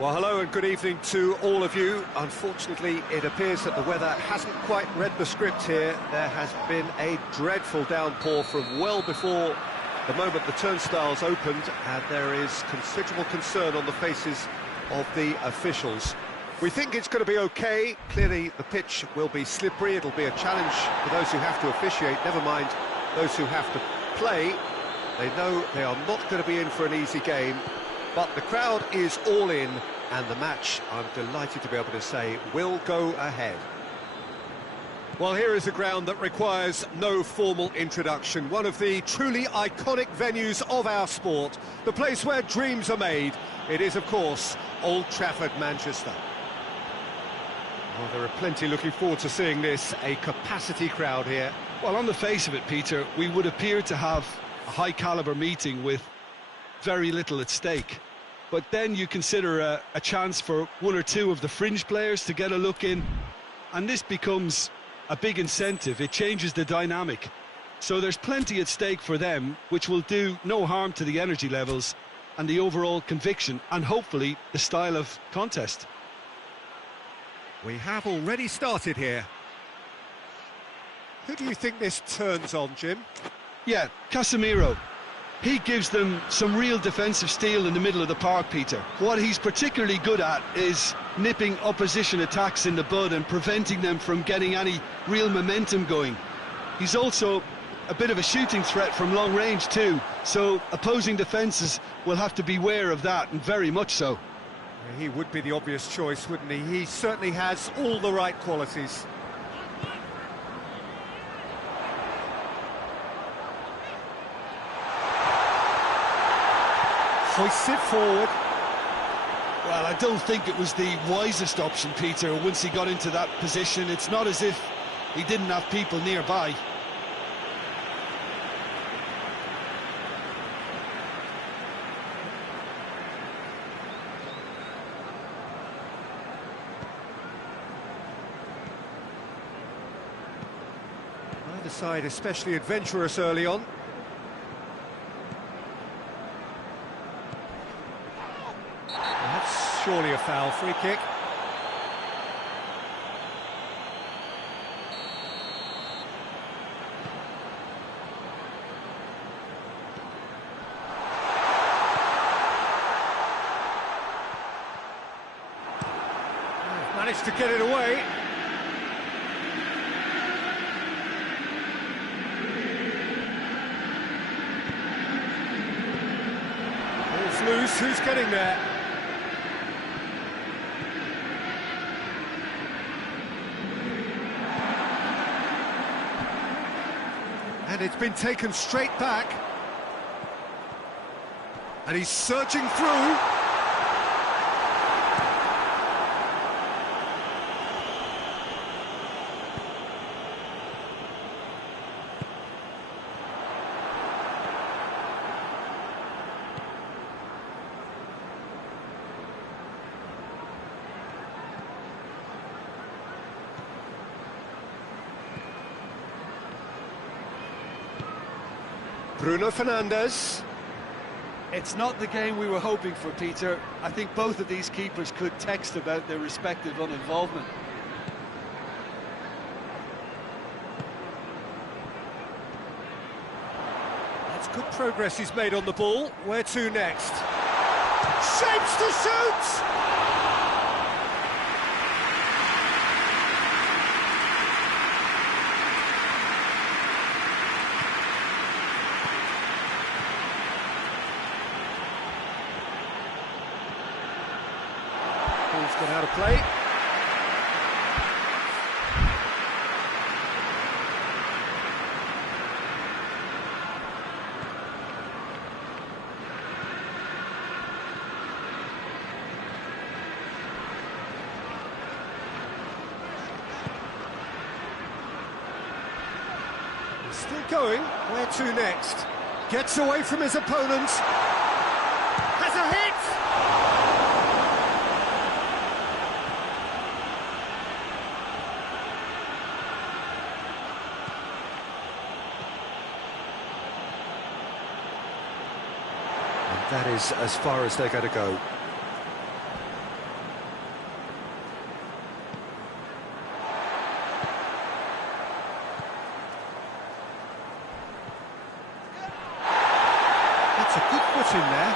Well, hello and good evening to all of you. Unfortunately, it appears that the weather hasn't quite read the script here. There has been a dreadful downpour from well before the moment the turnstiles opened, and there is considerable concern on the faces of the officials. We think it's going to be okay. Clearly, the pitch will be slippery. It'll be a challenge for those who have to officiate, never mind those who have to play. They know they are not going to be in for an easy game. But the crowd is all in, and the match, I'm delighted to be able to say, will go ahead. Well, here is a ground that requires no formal introduction. One of the truly iconic venues of our sport, the place where dreams are made. It is, of course, Old Trafford, Manchester. Well, there are plenty looking forward to seeing this, a capacity crowd here. Well, on the face of it, Peter, we would appear to have a high-caliber meeting with very little at stake. But then you consider a chance for one or two of the fringe players to get a look in, and this becomes a big incentive. It changes the dynamic. So there's plenty at stake for them, which will do no harm to the energy levels and the overall conviction, and hopefully the style of contest. We have already started here. Who do you think this turns on, Jim? Yeah, Casemiro. He gives them some real defensive steel in the middle of the park, Peter. What he's particularly good at is nipping opposition attacks in the bud and preventing them from getting any real momentum going. He's also a bit of a shooting threat from long range too, so opposing defences will have to beware of that, and very much so. He would be the obvious choice, wouldn't he? He certainly has all the right qualities. Hoists it forward. Well, I don't think it was the wisest option, Peter, once he got into that position. It's not as if he didn't have people nearby. Either side especially adventurous early on. Surely a foul, free kick. Managed to get it away. Ball's loose, who's getting there? And it's been taken straight back. And he's surging through. Bruno Fernandes. It's not the game we were hoping for, Peter. I think both of these keepers could text about their respective uninvolvement. That's good progress he's made on the ball. Where to next? Shapes to shoot! Ball's gone out of play. He's still going. Where to next? Gets away from his opponent. Has a hit! That is as far as they're going to go. It's a good foot in there.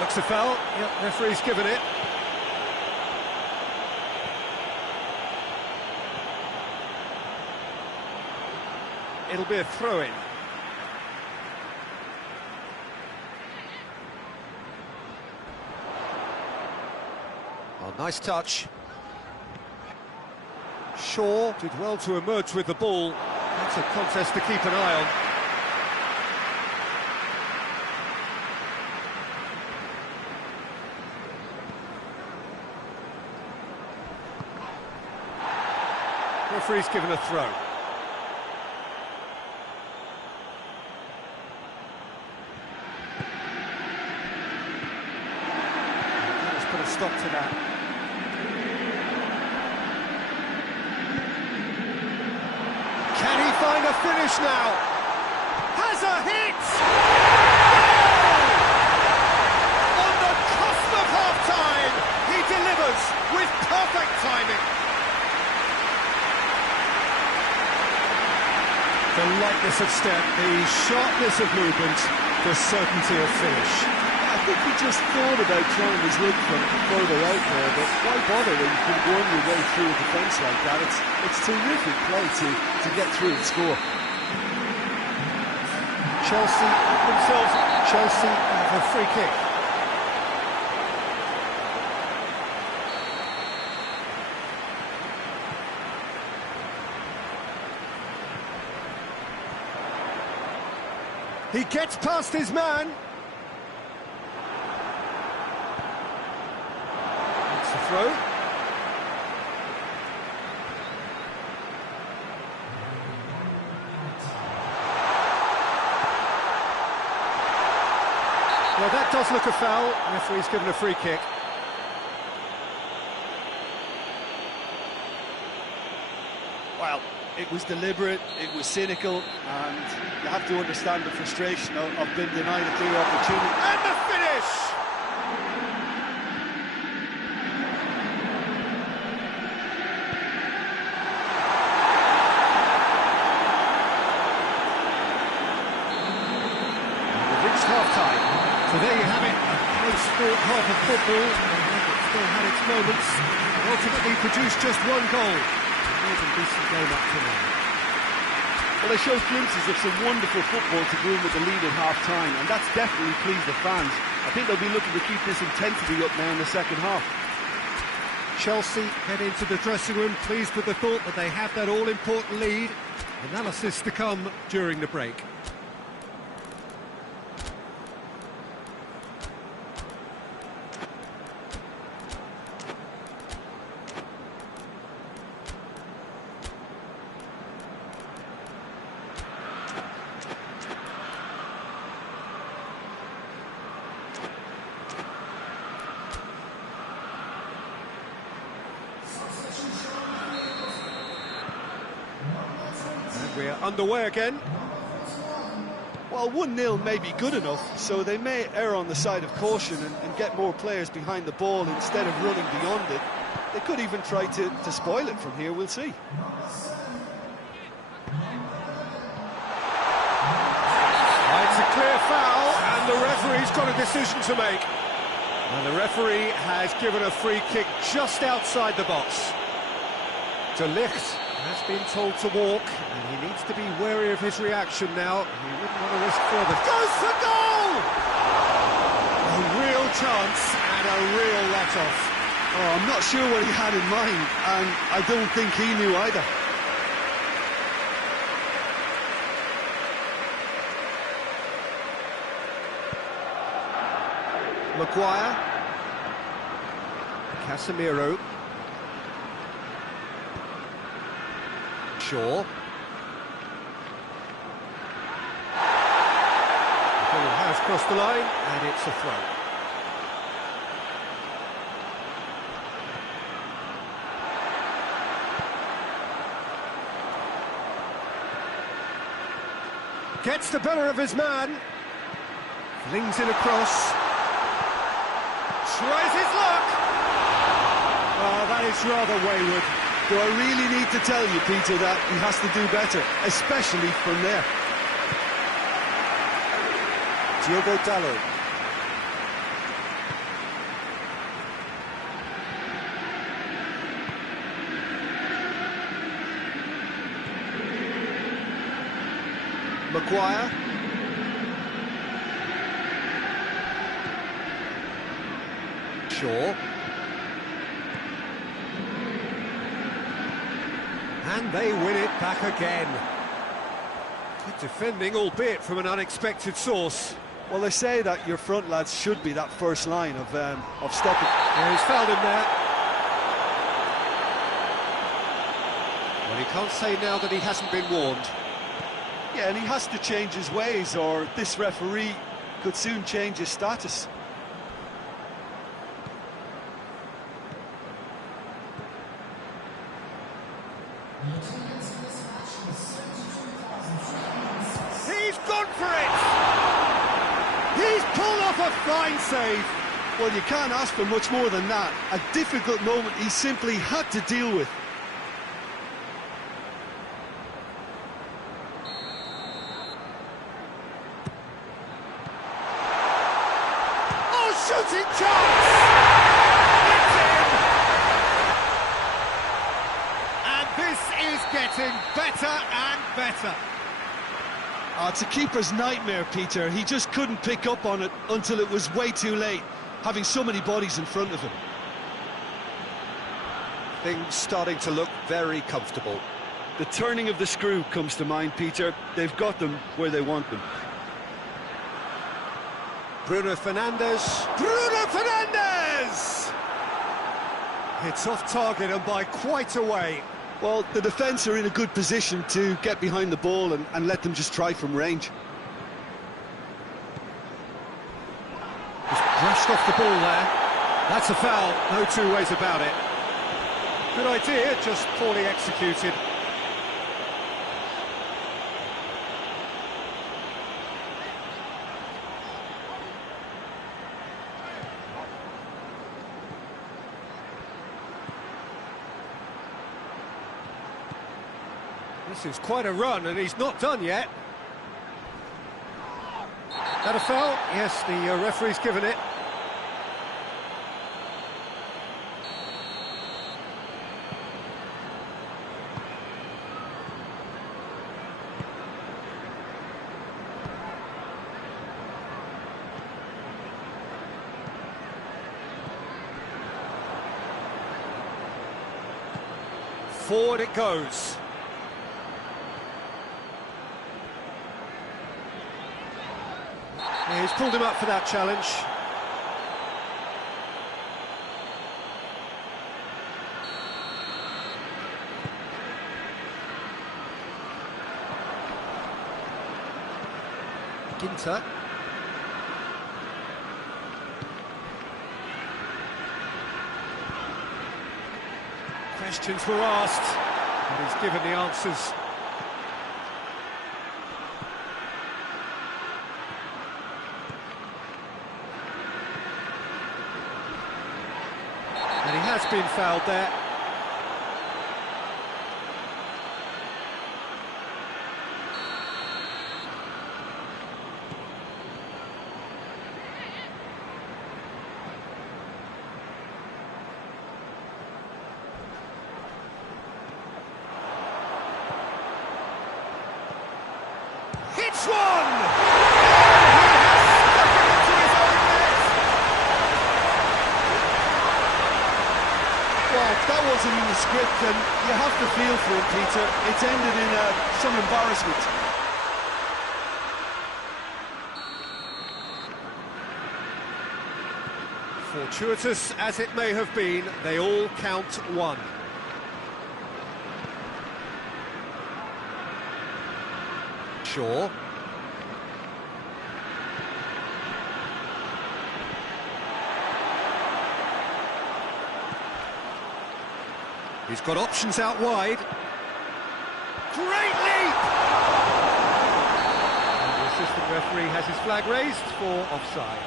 Looks a foul. Yep, referee's given it. It'll be a throw-in. Oh, nice touch. Shaw did well to emerge with the ball. That's a contest to keep an eye on. Referee's given a throw. Let's put a stop to that. Can he find a finish now? Has a hit! Goal! On the cusp of half-time, he delivers with perfect timing. The lightness of step, the sharpness of movement, the certainty of finish. I think he just thought about trying his luck from further out there, but why bother when you can run your way through a defence like that? It's terrific play to get through and score. Chelsea have a free kick. He gets past his man. It's a throw. Well, that does look a foul. Referee's given a free kick. Well, it was deliberate, it was cynical, and you have to understand the frustration of being denied a clear opportunity. And the finish! We've reached half-time. So there you have it, a close-fought half of football. It still had its moments, and ultimately produced just one goal. It was a decent game up to now. Well, they showed glimpses of some wonderful football to go in with the lead at half-time, and that's definitely pleased the fans. I think they'll be looking to keep this intensity up now in the second half. Chelsea head into the dressing room pleased with the thought that they have that all-important lead. Analysis to come during the break. We're underway again. Well, 1-0 may be good enough, so they may err on the side of caution and get more players behind the ball instead of running beyond it. They could even try to spoil it from here, we'll see. It's a clear foul, and the referee's got a decision to make. And the referee has given a free kick just outside the box. De Ligt has been told to walk, and he needs to be wary of his reaction now. He wouldn't want to risk further. Goes for goal! A real chance and a real let-off. Oh, I'm not sure what he had in mind, and I don't think he knew either. Maguire. Casemiro. Shaw. The ball has crossed the line, and it's a throw. Gets the better of his man. Flings it across. Tries his luck. Oh, that is rather wayward. Do I really need to tell you, Peter, that he has to do better, especially from there? Diogo Dalot. Maguire. Shaw. And they win it back again. Good defending, albeit from an unexpected source. Well, they say that your front lads should be that first line of stopping. Yeah, he's fouled him there. Well, he can't say now that he hasn't been warned. Yeah, and he has to change his ways, or this referee could soon change his status. He's gone for it! He's pulled off a fine save. Well, you can't ask for much more than that. A difficult moment he simply had to deal with. Shooting chance! It's in! And this is getting better and better. It's a keeper's nightmare, Peter. He just couldn't pick up on it until it was way too late, having so many bodies in front of him. Things starting to look very comfortable. The turning of the screw comes to mind, Peter. They've got them where they want them. Bruno Fernandes. Bruno Fernandes! It's off target and by quite a way. Well, the defence are in a good position to get behind the ball and let them just try from range. Just brushed off the ball there. That's a foul, no two ways about it. Good idea, just poorly executed. This is quite a run, and he's not done yet. That a foul? Yes, the referee's given it. Forward it goes. Yeah, he's pulled him up for that challenge. Ginter. Questions were asked, and he's given the answers. And he has been fouled there. Hits one! Well, that wasn't in the script, and you have to feel for him, Peter. It's ended in some embarrassment. Fortuitous as it may have been, they all count one. Shaw. He's got options out wide. Great leap! And the assistant referee has his flag raised for offside.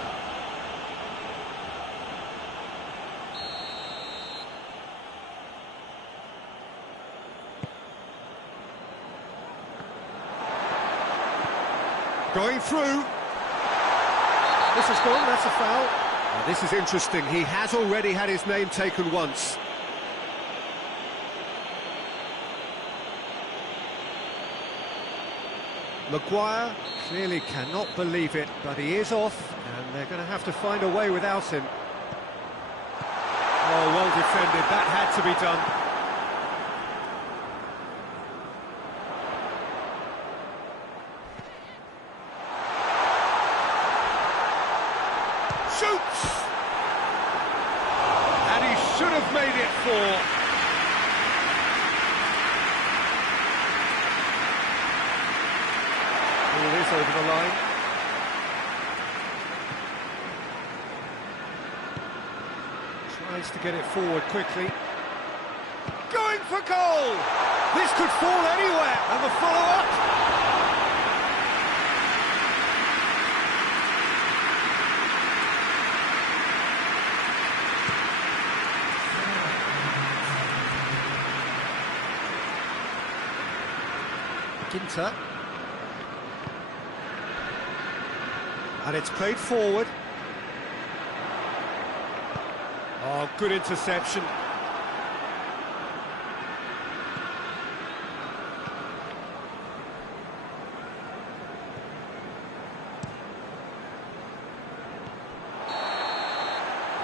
Going through. This is gone, that's a foul. Now, this is interesting, he has already had his name taken once. Maguire clearly cannot believe it, but he is off, and they're going to have to find a way without him. Oh, well defended, that had to be done. Shoots! And he should have made it 4. Ball is over the line. Tries to get it forward quickly. Going for goal! This could fall anywhere, and the follow-up. Ginter. And it's played forward. Oh, good interception.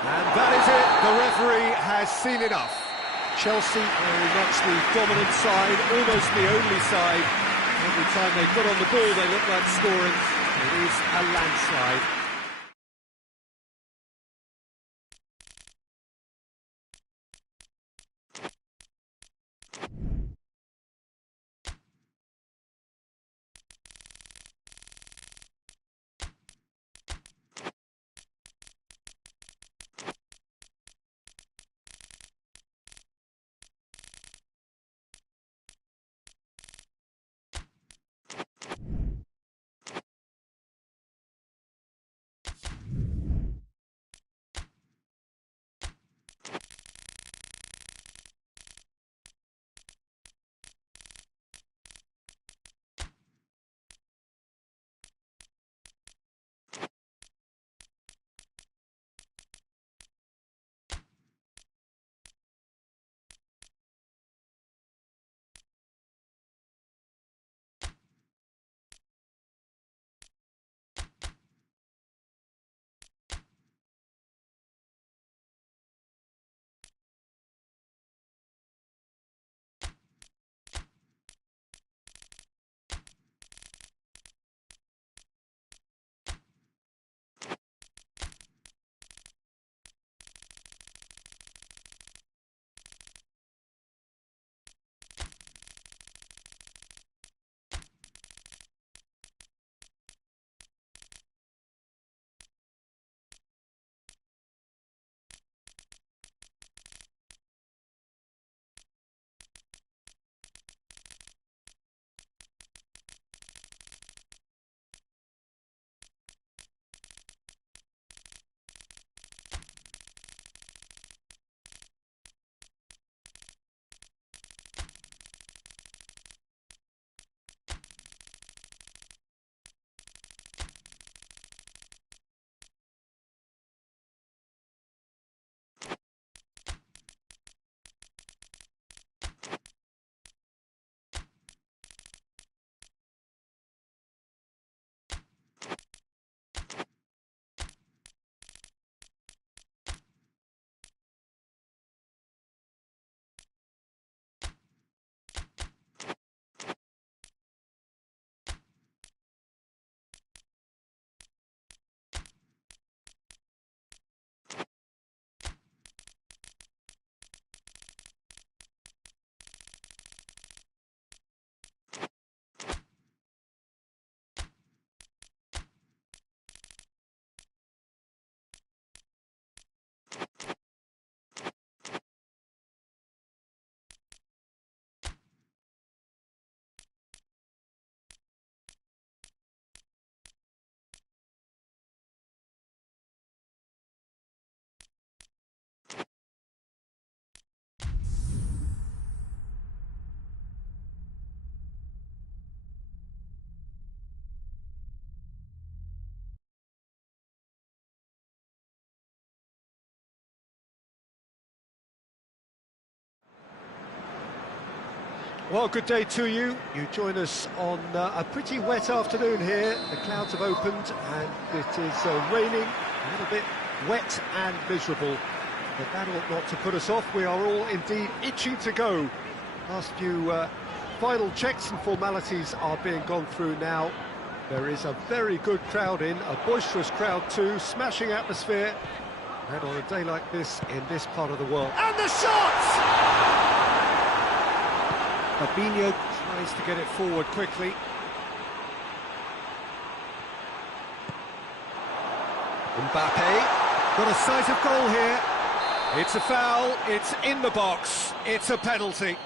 And that is it. The referee has seen enough. Chelsea very much the dominant side, almost the only side. Every time they got on the ball, they look like scoring. It is a landslide. Well, good day to you. You join us on a pretty wet afternoon here. The clouds have opened and it is raining, a little bit wet and miserable. But that ought not to put us off. We are all indeed itching to go. Last few final checks and formalities are being gone through now. There is a very good crowd in, a boisterous crowd too, smashing atmosphere. And on a day like this, in this part of the world. And the shot! Fabinho tries to get it forward quickly. Mbappe got a sight of goal here. It's a foul, it's in the box, it's a penalty.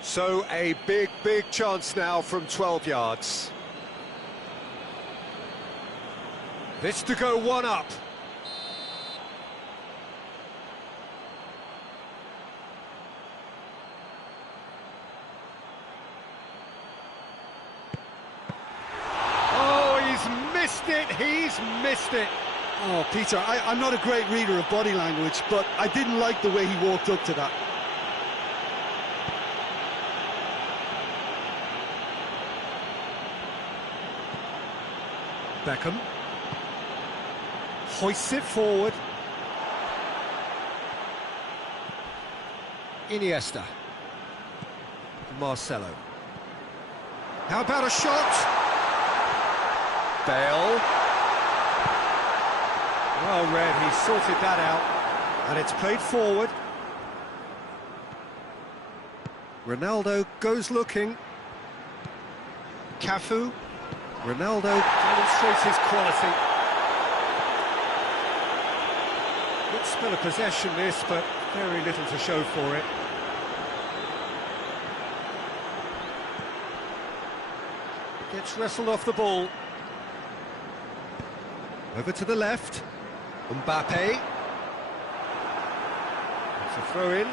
So a big chance now from 12 yards. This to go one up. He's missed it. Oh, Peter, I'm not a great reader of body language, but I didn't like the way he walked up to that. Beckham hoists it forward. Iniesta. Marcelo. How about a shot? Bale. Well read, he sorted that out, and it's played forward. Ronaldo goes looking. Cafu. Ronaldo demonstrates his quality. Good spell of possession this, but very little to show for it. Gets wrestled off the ball. Over to the left. Mbappe. It's a throw-in.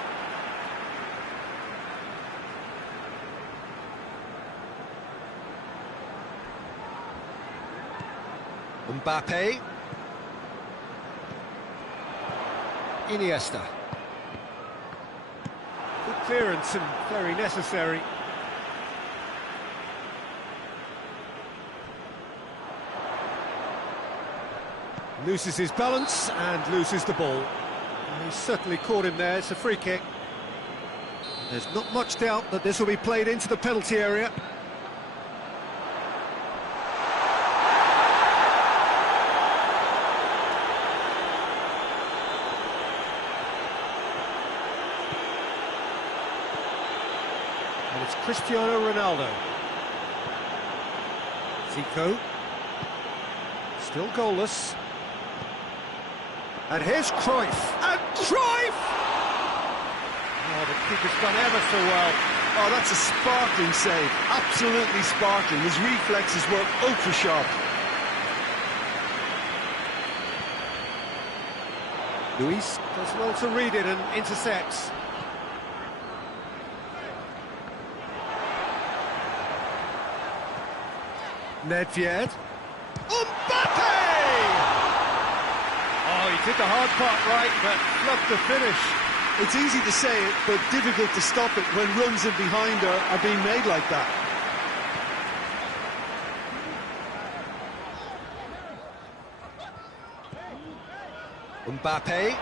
Mbappe. Iniesta. Good clearance and very necessary. Loses his balance and loses the ball. He's certainly caught him there, it's a free kick. There's not much doubt that this will be played into the penalty area. And it's Cristiano Ronaldo. Zico. Still goalless. And here's Cruyff. And Cruyff! Oh, the keeper's done ever so well. Oh, that's a sparkling save. Absolutely sparkling. His reflexes were ultra sharp. Luis does well to read it and intercepts. Nedved. Mbappe! Oh, he did the hard part right, but fluffed the finish. It's easy to say it, but difficult to stop it when runs in behind are being made like that. Mbappe.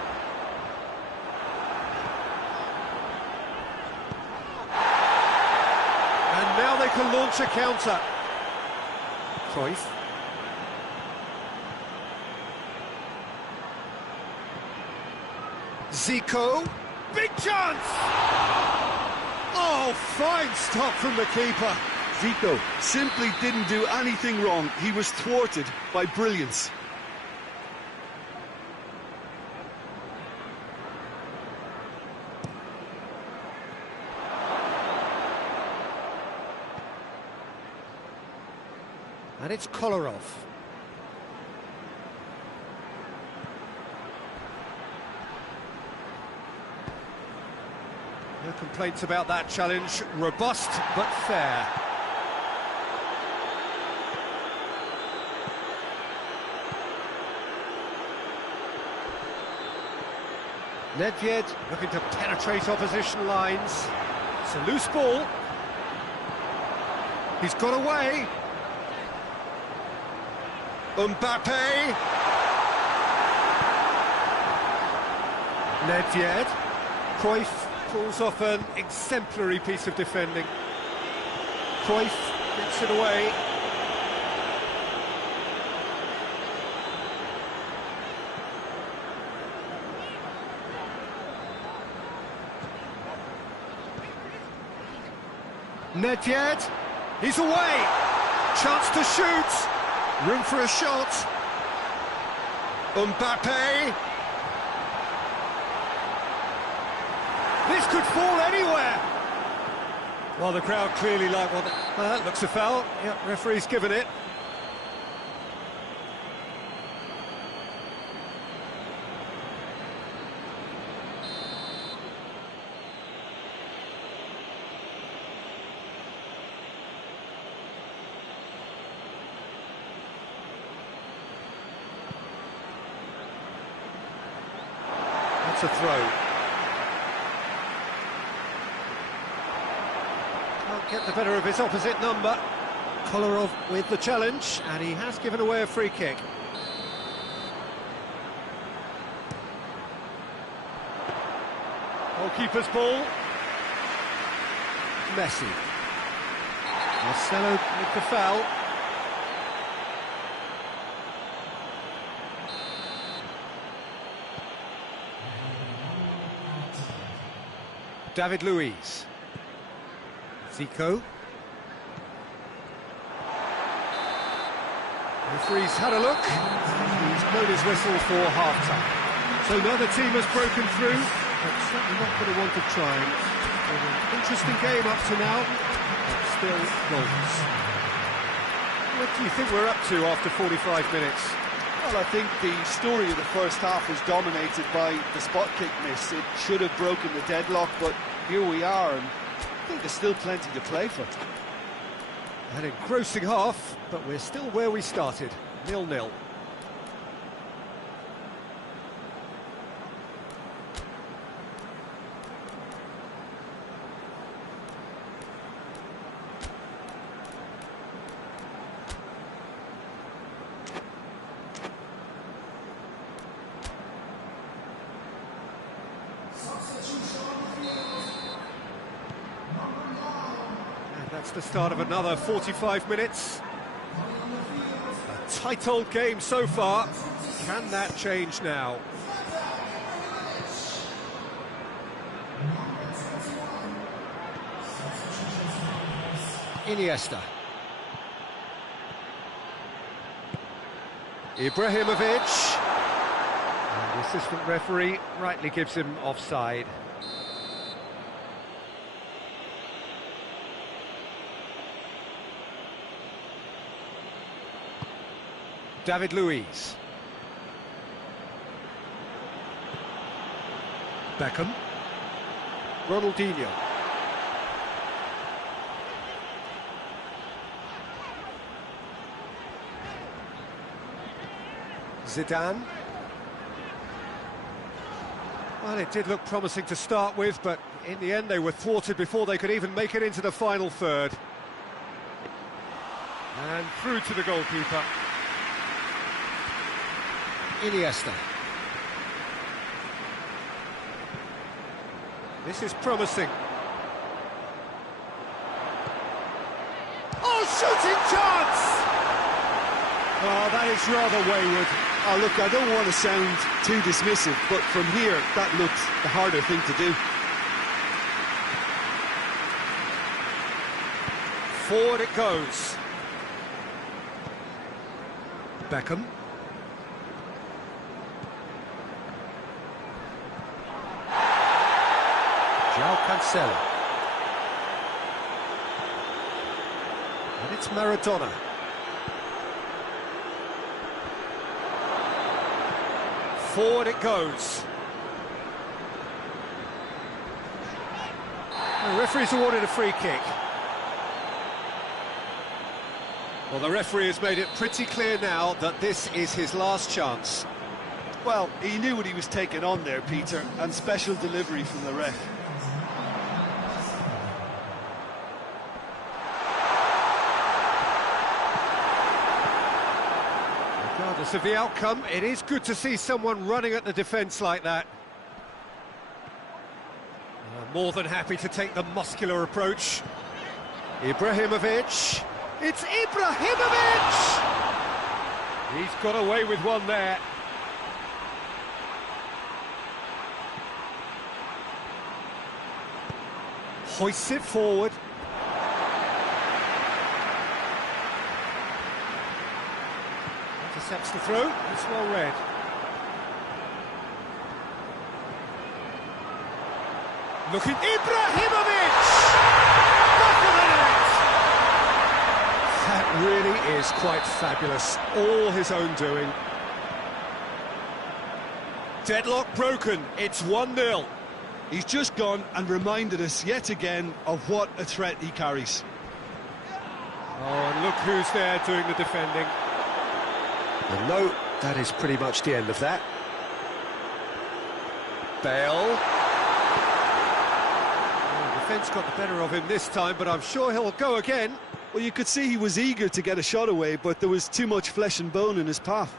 And now they can launch a counter. Cruyff. Zico. Big chance! Oh, fine stop from the keeper. Zico simply didn't do anything wrong. He was thwarted by brilliance. And it's Kolarov. No complaints about that challenge. Robust, but fair. Nedved looking to penetrate opposition lines. It's a loose ball. He's got away. Mbappe. Nedved. Cruyff pulls off an exemplary piece of defending. Cruyff gets it away. Nedved, he's away. Chance to shoot. Room for a shot. Mbappe. This could fall anywhere. Well, the crowd clearly like what... Well, that looks a foul. Yep, referee's given it. That's a throw. Can't get the better of his opposite number. Kolarov with the challenge, and he has given away a free kick. Goalkeeper's ball. Messi. Marcelo with the foul. David Luiz. Zico. Referee's had a look. He's blown his whistle for half-time. So neither team has broken through, but certainly not for the want of trying. An interesting game up to now, but still goals. What do you think we're up to after 45 minutes? Well, I think the story of the first half was dominated by the spot kick miss. It should have broken the deadlock, but here we are, and I think there's still plenty to play for. An engrossing half, but we're still where we started, 0-0. That's the start of another 45 minutes. A tight old game so far. Can that change now? Iniesta. Ibrahimovic. And the assistant referee rightly gives him offside. David Luiz. Beckham. Ronaldinho. Zidane. Well, it did look promising to start with, but in the end they were thwarted before they could even make it into the final third. And through to the goalkeeper. Iniesta. This is promising. Oh, shooting chance! Oh, that is rather wayward. Oh, look, I don't want to sound too dismissive, but from here, that looks the harder thing to do. Forward it goes. Beckham. João Cancelo. And it's Maradona. Forward it goes. The referee's awarded a free kick. Well, the referee has made it pretty clear now that this is his last chance. Well, he knew what he was taking on there, Peter, and special delivery from the ref. Regardless of the outcome, it is good to see someone running at the defence like that. More than happy to take the muscular approach. Ibrahimovic. It's Ibrahimovic! He's got away with one there. Hoists it forward. Intercepts the throw. It's well read. Looking, Ibrahimovic! Back of the net! That really is quite fabulous. All his own doing. Deadlock broken. It's 1-0. He's just gone and reminded us yet again of what a threat he carries. Oh, and look who's there doing the defending. And no, that is pretty much the end of that. Bale. Defence got the better of him this time, but I'm sure he'll go again. Well, you could see he was eager to get a shot away, but there was too much flesh and bone in his path.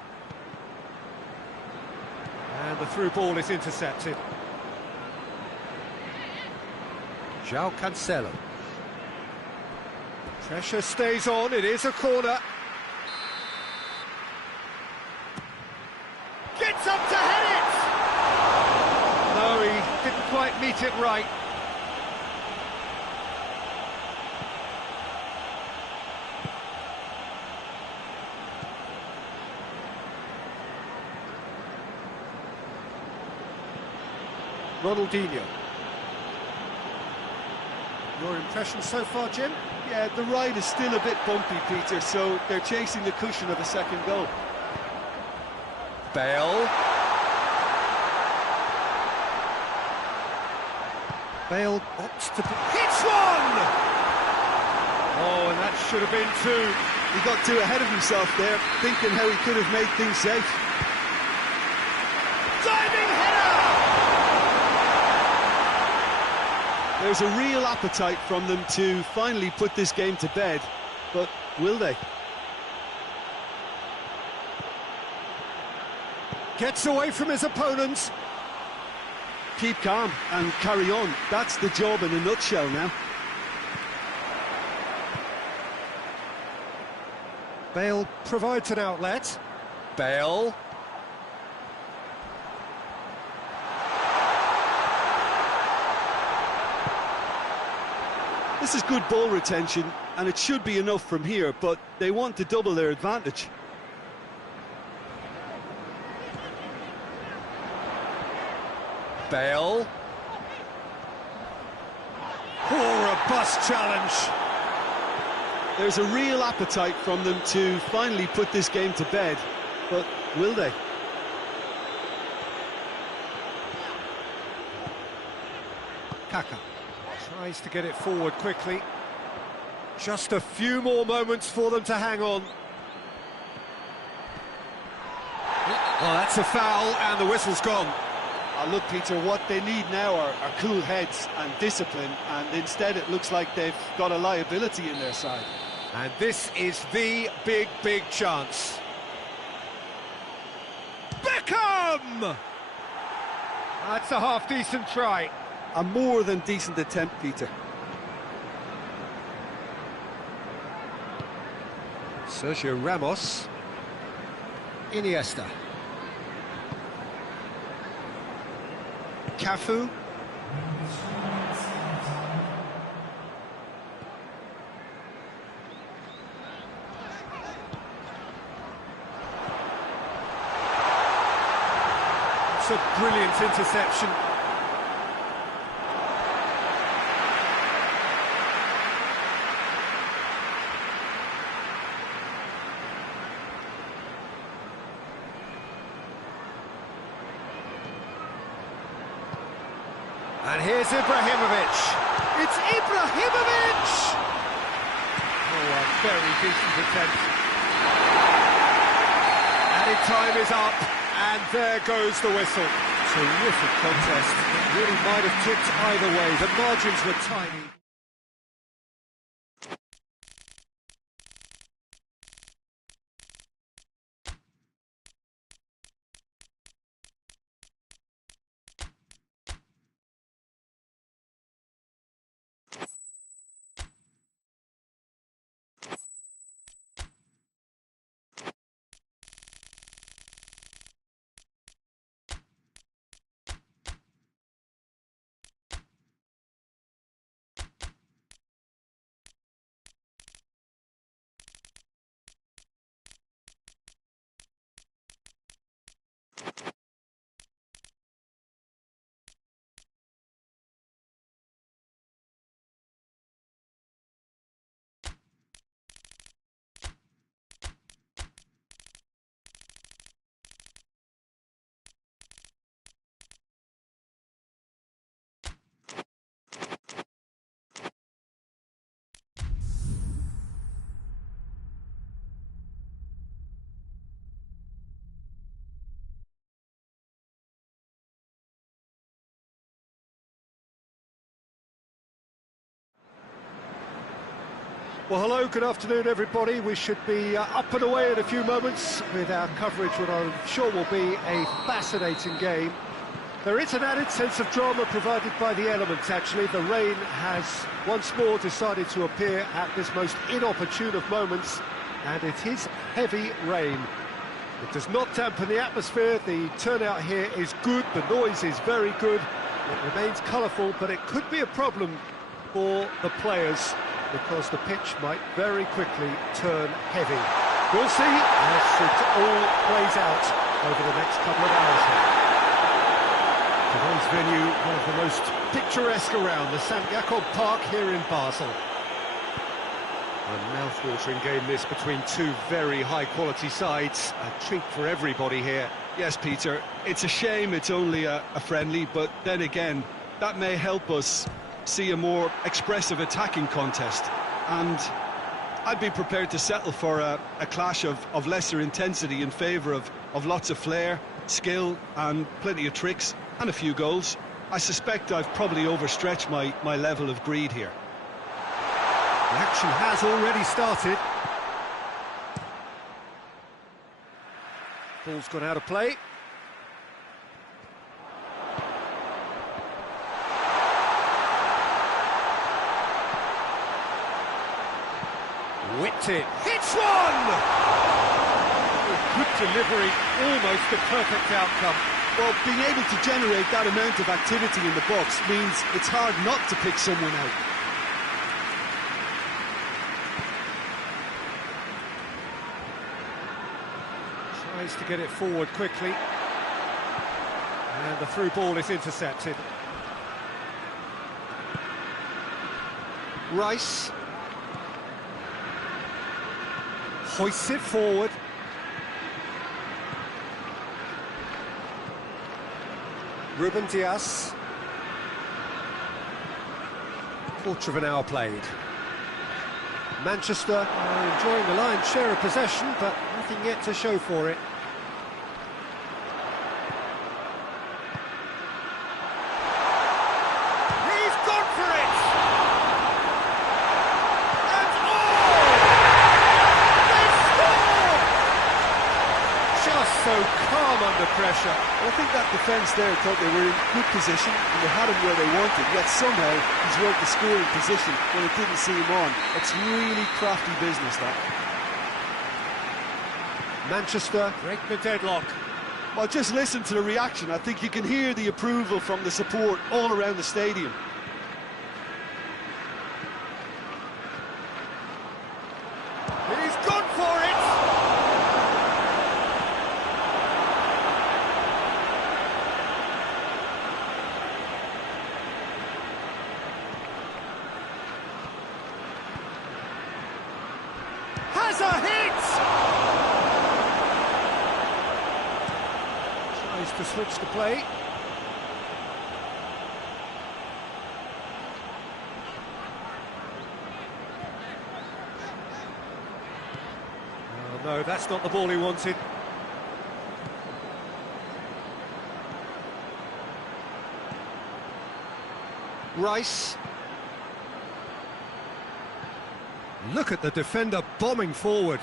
And the through ball is intercepted. João Cancelo. Pressure stays on, it is a corner. Gets up to head it! No, he didn't quite meet it right. Ronaldinho. Your impression so far, Jim? Yeah, the ride is still a bit bumpy, Peter, so they're chasing the cushion of a second goal. Bale. Bale opts to... Hits one! Oh, and that should have been two. He got too ahead of himself there, thinking how he could have made things safe. Diving header! There's a real appetite from them to finally put this game to bed, but will they? Gets away from his opponents. Keep calm and carry on. That's the job in a nutshell now. Bale provides an outlet. Bale. This is good ball retention, and it should be enough from here, but they want to double their advantage. Bale. Oh, robust challenge. There's a real appetite from them to finally put this game to bed, but will they? Kaka tries to get it forward quickly. Just a few more moments for them to hang on. Well, that's a foul, and the whistle's gone. Look, Peter, what they need now are cool heads and discipline, and instead it looks like they've got a liability in their side. And this is the big, big chance. Beckham! That's a half-decent try. A more than decent attempt, Peter. Sergio Ramos. Iniesta. Cafu. It's a brilliant interception. And here's Ibrahimovic. It's Ibrahimovic! Oh, a very decent attempt. Added time is up, and there goes the whistle. Terrific contest. It really might have tipped either way. The margins were tiny. Well, hello, good afternoon, everybody. We should be up and away in a few moments with our coverage, what I'm sure will be a fascinating game. There is an added sense of drama provided by the elements, actually. The rain has once more decided to appear at this most inopportune of moments, and it is heavy rain. It does not dampen the atmosphere. The turnout here is good, the noise is very good. It remains colourful, but it could be a problem for the players, because the pitch might very quickly turn heavy. We'll see as it all plays out over the next couple of hours here. Today's venue, one of the most picturesque around, the St. Jacob Park here in Basel. A mouth-watering game this between two very high-quality sides. A treat for everybody here. Yes, Peter, it's a shame it's only a friendly, but then again, that may help us see a more expressive attacking contest, and I'd be prepared to settle for a clash of lesser intensity in favour of lots of flair, skill and plenty of tricks and a few goals. I suspect I've probably overstretched my level of greed here. The action has already started. Ball's gone out of play. Whipped it, hits one! Good delivery, almost the perfect outcome. Well, being able to generate that amount of activity in the box means it's hard not to pick someone out. Tries to get it forward quickly. And the through ball is intercepted. Rice hoists it forward. Ruben Dias. Quarter of an hour played. Manchester are enjoying the lion's share of possession, but nothing yet to show for it. He's gone for it! And they score! Just so calm under pressure. Well, I think that defence there thought they were in good position and they had him where they wanted, yet somehow he's worked the scoring position when it didn't see him on. It's really crafty business, that. Manchester break the deadlock. Well, just listen to the reaction. I think you can hear the approval from the support all around the stadium. He's gone for it! Has a hit! Tries to switch the play. Oh, no, that's not the ball he wanted. Rice. Look at the defender bombing forward.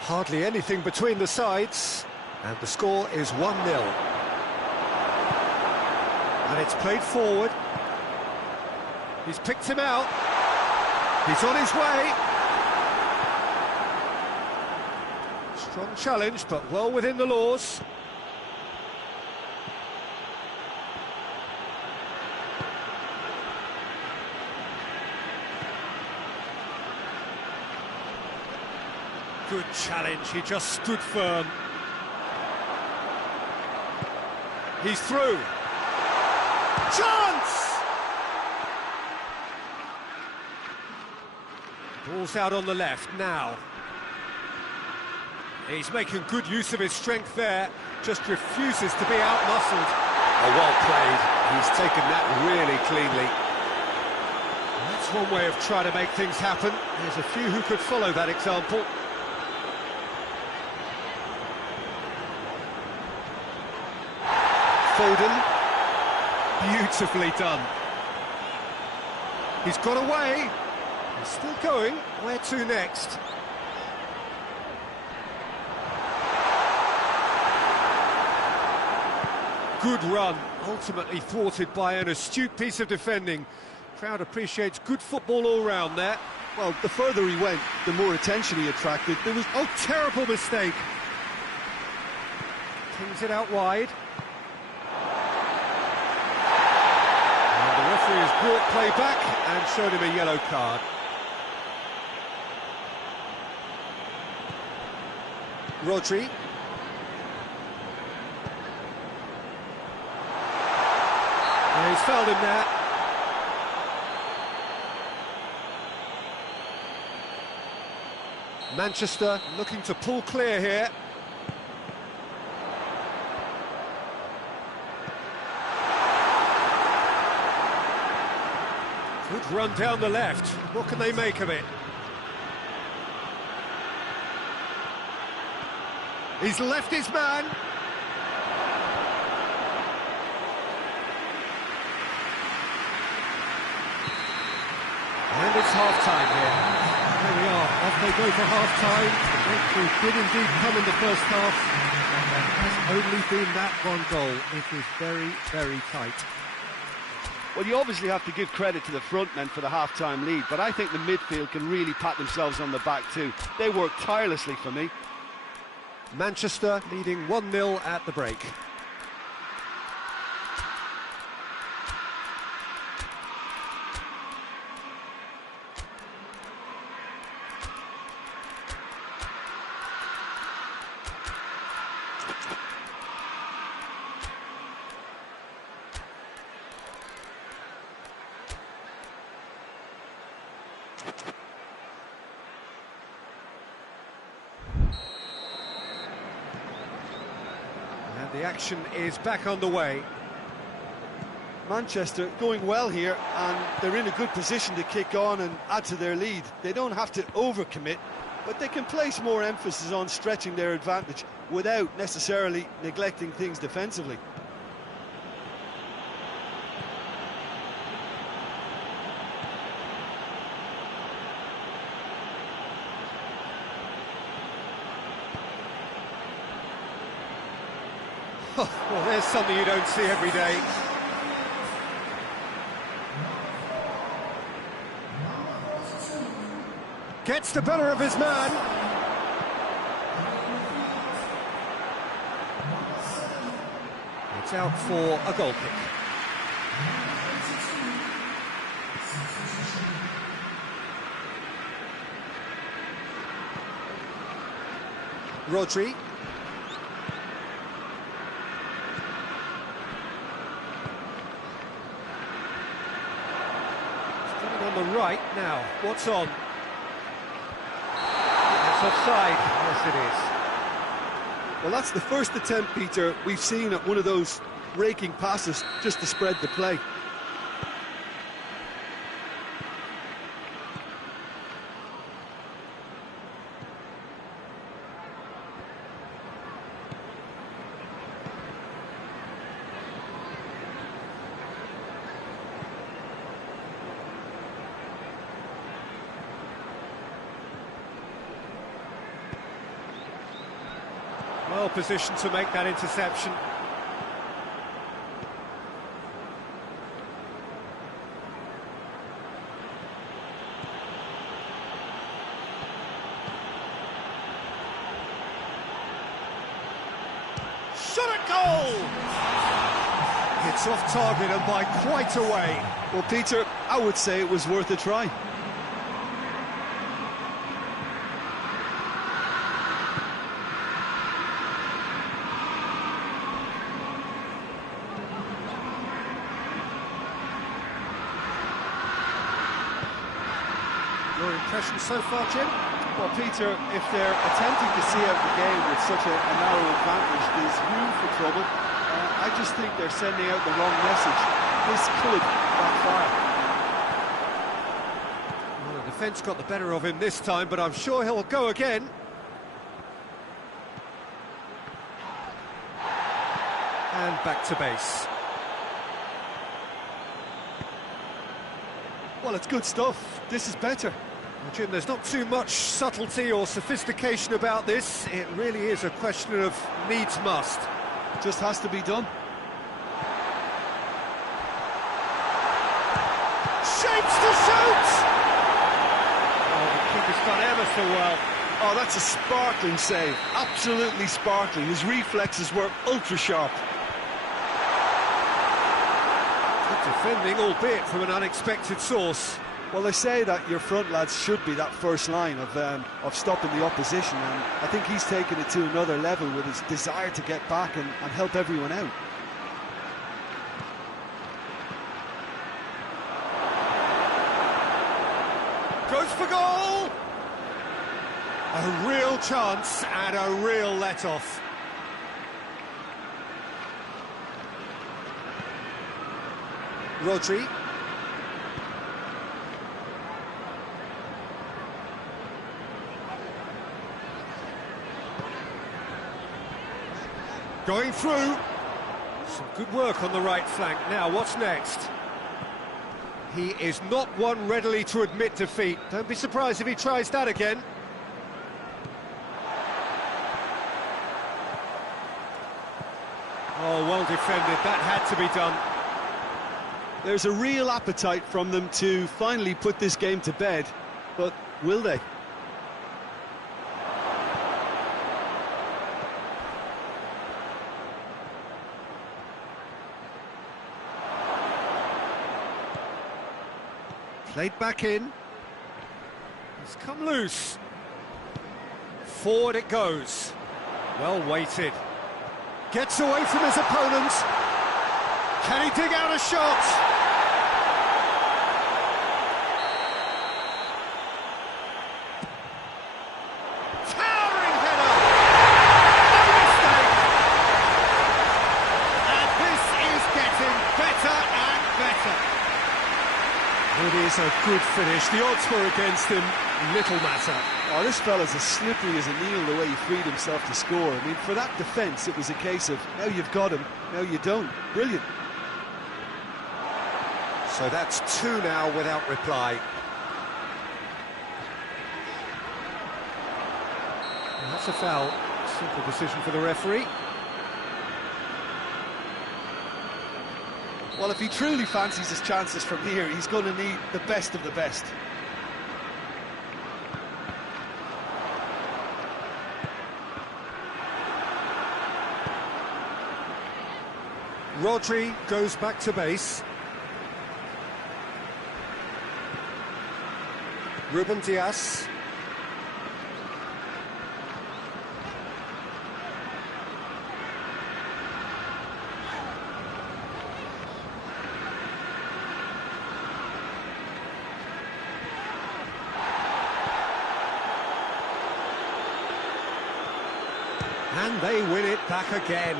Hardly anything between the sides, and the score is 1-0. And it's played forward. He's picked him out. He's on his way. Strong challenge, but well within the laws. Good challenge, he just stood firm. He's through. Chance! Ball's out on the left now. He's making good use of his strength there, just refuses to be out-muscled. Oh, well played. He's taken that really cleanly. That's one way of trying to make things happen. There's a few who could follow that example. Foden. Beautifully done. He's got away. He's still going. Where to next? Good run, ultimately thwarted by an astute piece of defending. Crowd appreciates good football all round there. Well, the further he went, the more attention he attracted. There was... Oh, terrible mistake. Kings it out wide. And the referee has brought play back and showed him a yellow card. Rodri. And he's fouled him there. Manchester looking to pull clear here. Good run down the left. What can they make of it? He's left his man. And it's half-time here. There we are, off they go for half-time. The breakthrough did indeed come in the first half. And there has only been that one goal. It is very, very tight. Well, you obviously have to give credit to the front men for the half-time lead, but I think the midfield can really pat themselves on the back too. They worked tirelessly for me. Manchester leading 1-0 at the break. The action is back on the way. Manchester going well here, and they're in a good position to kick on and add to their lead. They don't have to overcommit, but they can place more emphasis on stretching their advantage without necessarily neglecting things defensively. Well, there's something you don't see every day. Gets the better of his man. It's out for a goal kick. Rodri. On the right now, what's on? It's offside, yes it is. Well, that's the first attempt, Peter, we've seen at one of those raking passes just to spread the play. Well positioned to make that interception. Shot at goal! It's off target and by quite a way. Well, Peter, I would say it was worth a try. impressions so far, Jim? Well, Peter, if they're attempting to see out the game with such a narrow advantage, there's room for trouble. I just think they're sending out the wrong message. This could backfire. Well, the defence got the better of him this time, but I'm sure he'll go again. And back to base. Well, it's good stuff. This is better. Well, Jim, there's not too much subtlety or sophistication about this. It really is a question of needs must. Just has to be done. Shapes to shoot! Oh, the keeper's done ever so well. Oh, that's a sparkling save. Absolutely sparkling. His reflexes were ultra sharp. Good defending, albeit from an unexpected source. Well, they say that your front lads should be that first line of stopping the opposition, and I think he's taken it to another level with his desire to get back and help everyone out. Goes for goal! A real chance and a real let-off. Rodri. Going through. Some good work on the right flank. Now, what's next? He is not one readily to admit defeat. Don't be surprised if he tries that again. Oh, well defended. That had to be done. There's a real appetite from them to finally put this game to bed, but will they? Played back in. It's come loose. Forward it goes. Well weighted. Gets away from his opponent. Can he dig out a shot? Towering header! No mistake! And this is getting better and better. It is a good finish. The odds were against him. Little matter. Oh, this fella's as slippery as a needle the way he freed himself to score. I mean, for that defence, it was a case of, now you've got him, now you don't. Brilliant. So that's 2 now without reply. And that's a foul. Simple decision for the referee. Well, if he truly fancies his chances from here, he's going to need the best of the best. Rodri goes back to base. Ruben Dias. And they win it back again.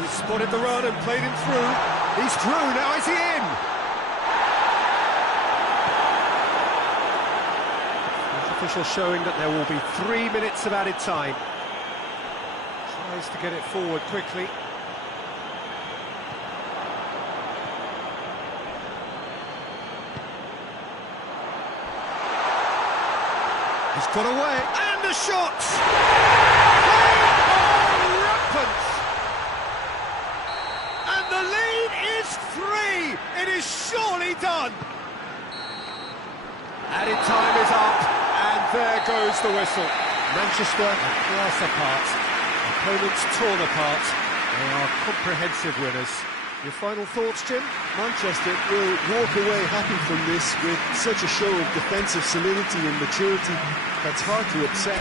He spotted the run and played him through. He's through, now is he in? The official showing that there will be 3 minutes of added time. Tries to get it forward quickly. He's got away, and the shot! Rampant! And the lead is 3! It is surely done! Added time is up, and there goes the whistle. Manchester are class apart. Opponents torn apart. They are comprehensive winners. Your final thoughts, Jim? Manchester will walk away happy from this with such a show of defensive solidity and maturity that's hard to upset.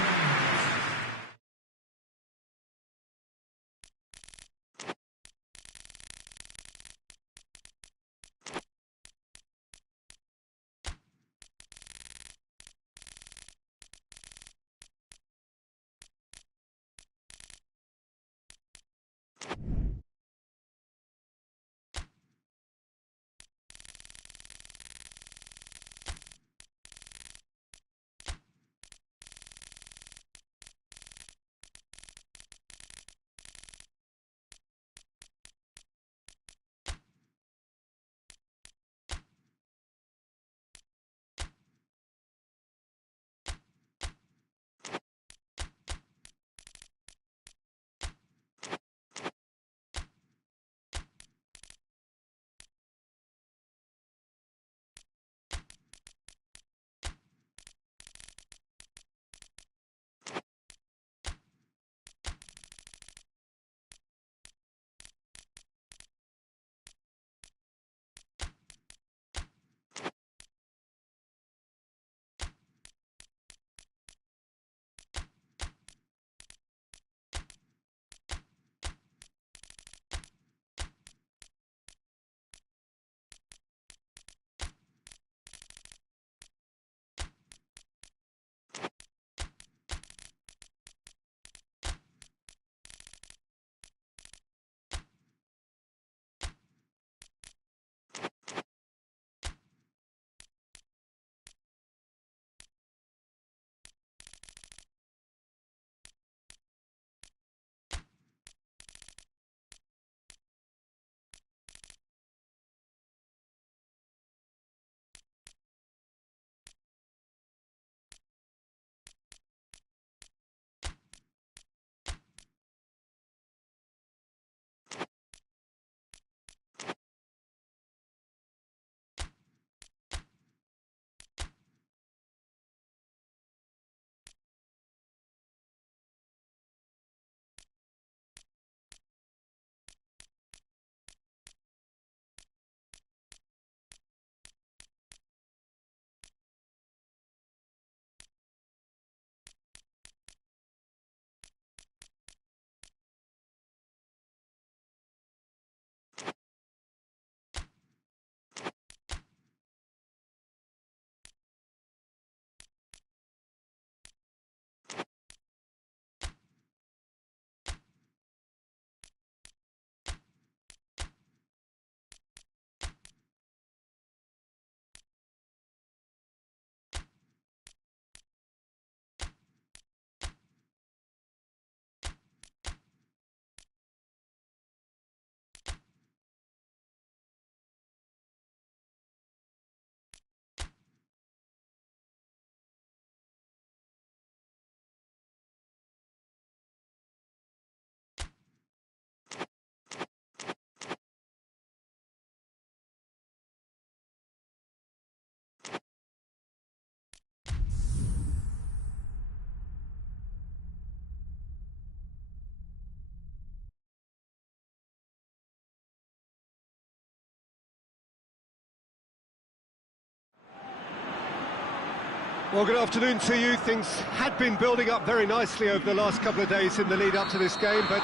Well, good afternoon to you. Things had been building up very nicely over the last couple of days in the lead up to this game, but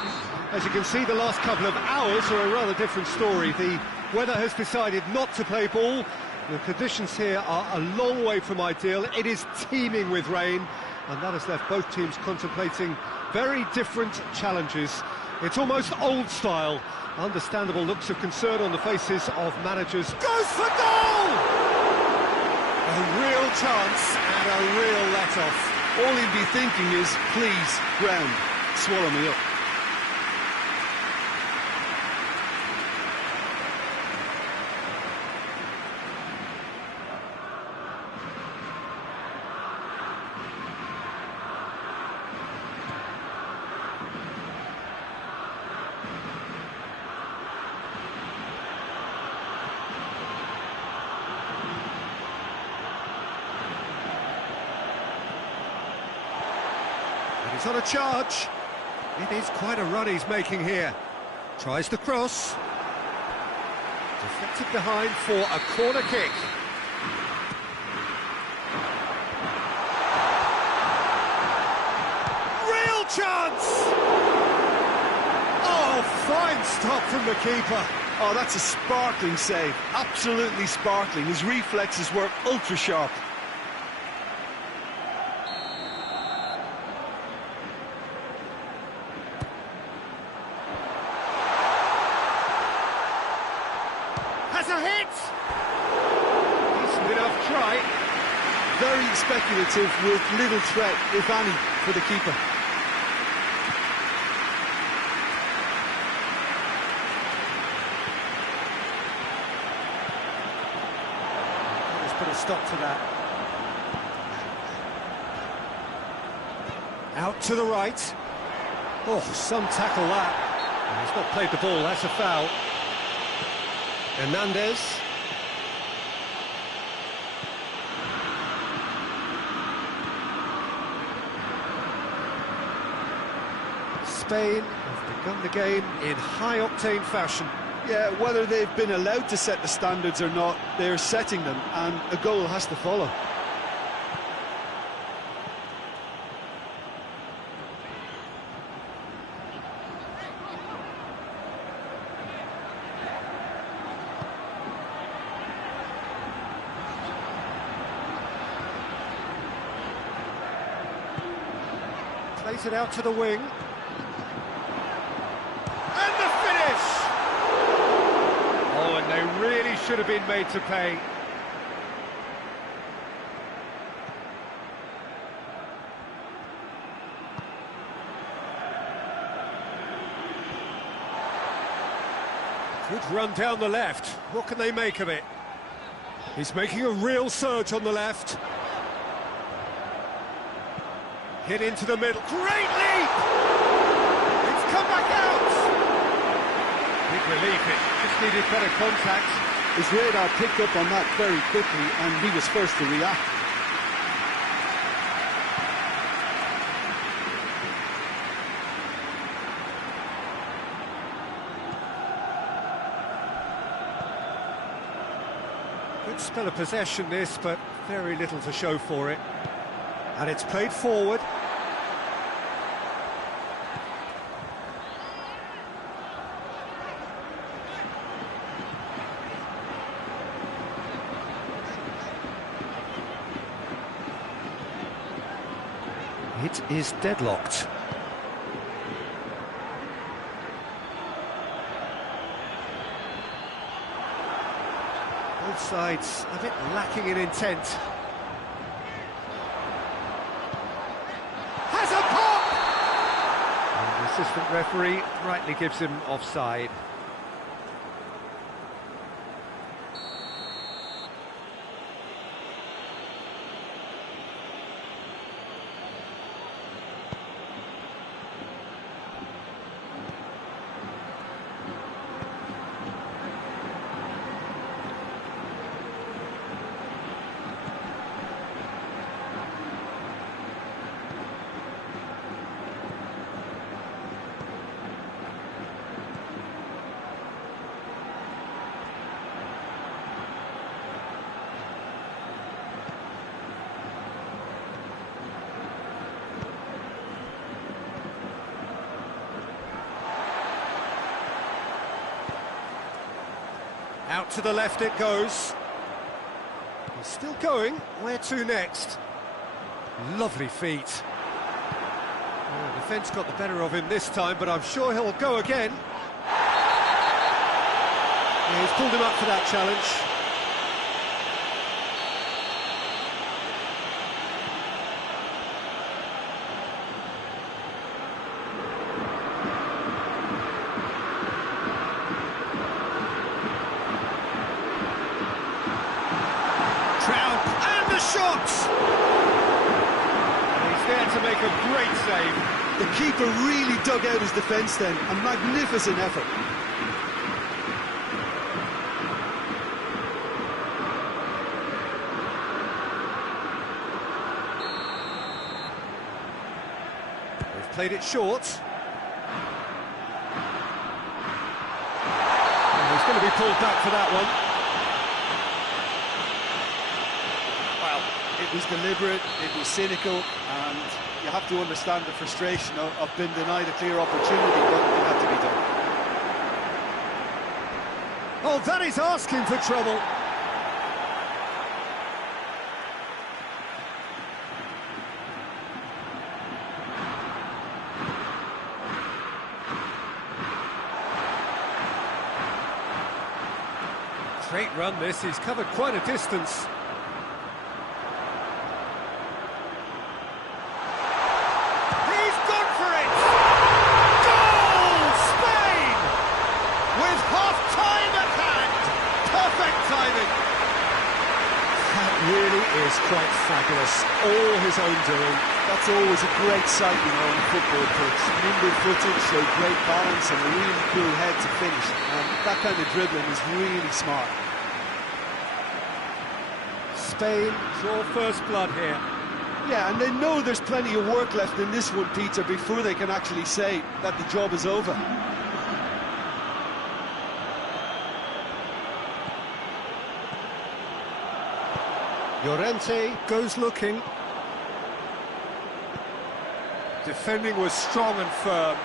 as you can see, the last couple of hours are a rather different story. The weather has decided not to play ball. The conditions here are a long way from ideal. It is teeming with rain, and that has left both teams contemplating very different challenges. It's almost old style. Understandable looks of concern on the faces of managers. Goes for goal! A real chance and a real let-off. All he'd be thinking is, please, ground, swallow me up. He's on a charge. It is quite a run he's making here. Tries the cross. Deflected behind for a corner kick. Real chance! Oh, fine stop from the keeper. Oh, that's a sparkling save. Absolutely sparkling. His reflexes were ultra sharp. Has a hit! Decent enough try. Very speculative with little threat, if any, for the keeper. Let's put a stop to that. Out to the right. Oh, some tackle that. He's not played the ball, that's a foul. Hernandez. Spain have begun the game in high-octane fashion. Yeah, whether they've been allowed to set the standards or not, they're setting them, and a goal has to follow. Plays it out to the wing. And the finish! Oh, and they really should have been made to pay. Good run down the left. What can they make of it? He's making a real surge on the left. Hit into the middle. Great leap! It's come back out! Big relief, it just needed better contact. His radar picked up on that very quickly, and he was first to react. Good spell of possession this, but very little to show for it. And it's played forward. It is deadlocked. Both sides a bit lacking in intent. Has a pop! And the assistant referee rightly gives him offside. Out to the left it goes. He's still going. Where to next? Lovely feet. Oh, defence got the better of him this time, but I'm sure he'll go again. Yeah, he's pulled him up for that challenge. To make a great save. The keeper really dug out his defence then. A magnificent effort. They've played it short. And he's going to be pulled back for that one. Well, it was deliberate, it was cynical, and you have to understand the frustration of being denied a clear opportunity, but it had to be done. Oh, that is asking for trouble. Great run this, he's covered quite a distance. Really is quite fabulous, all his own doing. That's always a great sight, you know, on the football pitch. Nimble footed, showed great balance and a really cool head to finish. And that kind of dribbling is really smart. Spain draw first blood here. Yeah, and they know there's plenty of work left in this one, Peter, before they can actually say that the job is over. Llorente goes looking. Defending was strong and firm.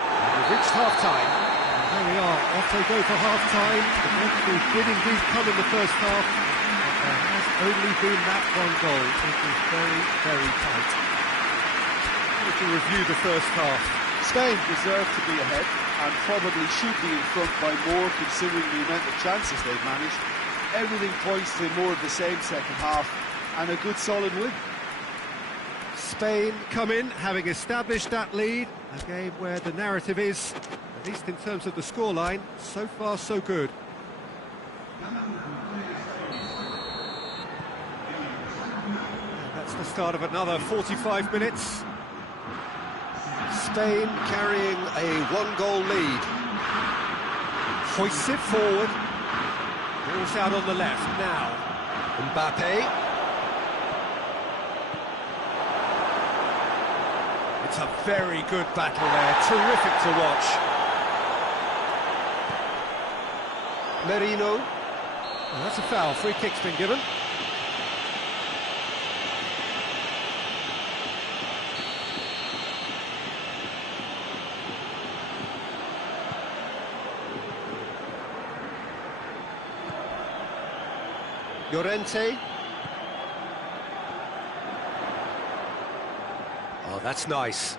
And we've reached half-time. There we are, off they go for half-time. The Portugal did indeed come in the first half, but there has only been that one goal. It was very, very tight. We can review the first half. Spain deserved to be ahead and probably should be in front by more considering the amount of chances they've managed. Everything points to more of the same second half and a good solid win. Spain come in, having established that lead. A game where the narrative is, at least in terms of the scoreline, so far so good. And that's the start of another 45 minutes. Spain carrying a one-goal lead. Hoists it forward. Ball's out on the left now. Mbappe. It's a very good battle there, terrific to watch. Merino. Oh, that's a foul, free kick's been given. Llorente. Oh, that's nice.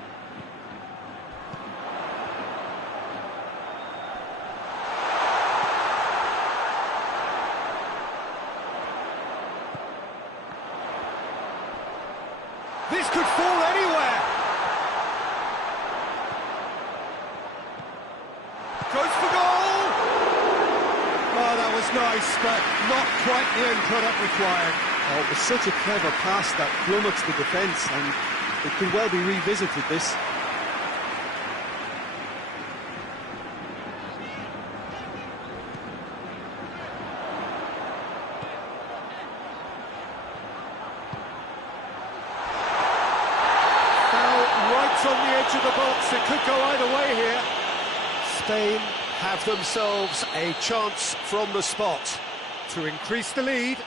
This could fall anywhere. Goes for goal. Oh, that was nice, but not quite the end product required. Oh, it was such a clever pass that plummets the defence, and it could well be revisited, this. Foul right on the edge of the box. It could go either way here. Spain have themselves a chance from the spot to increase the lead.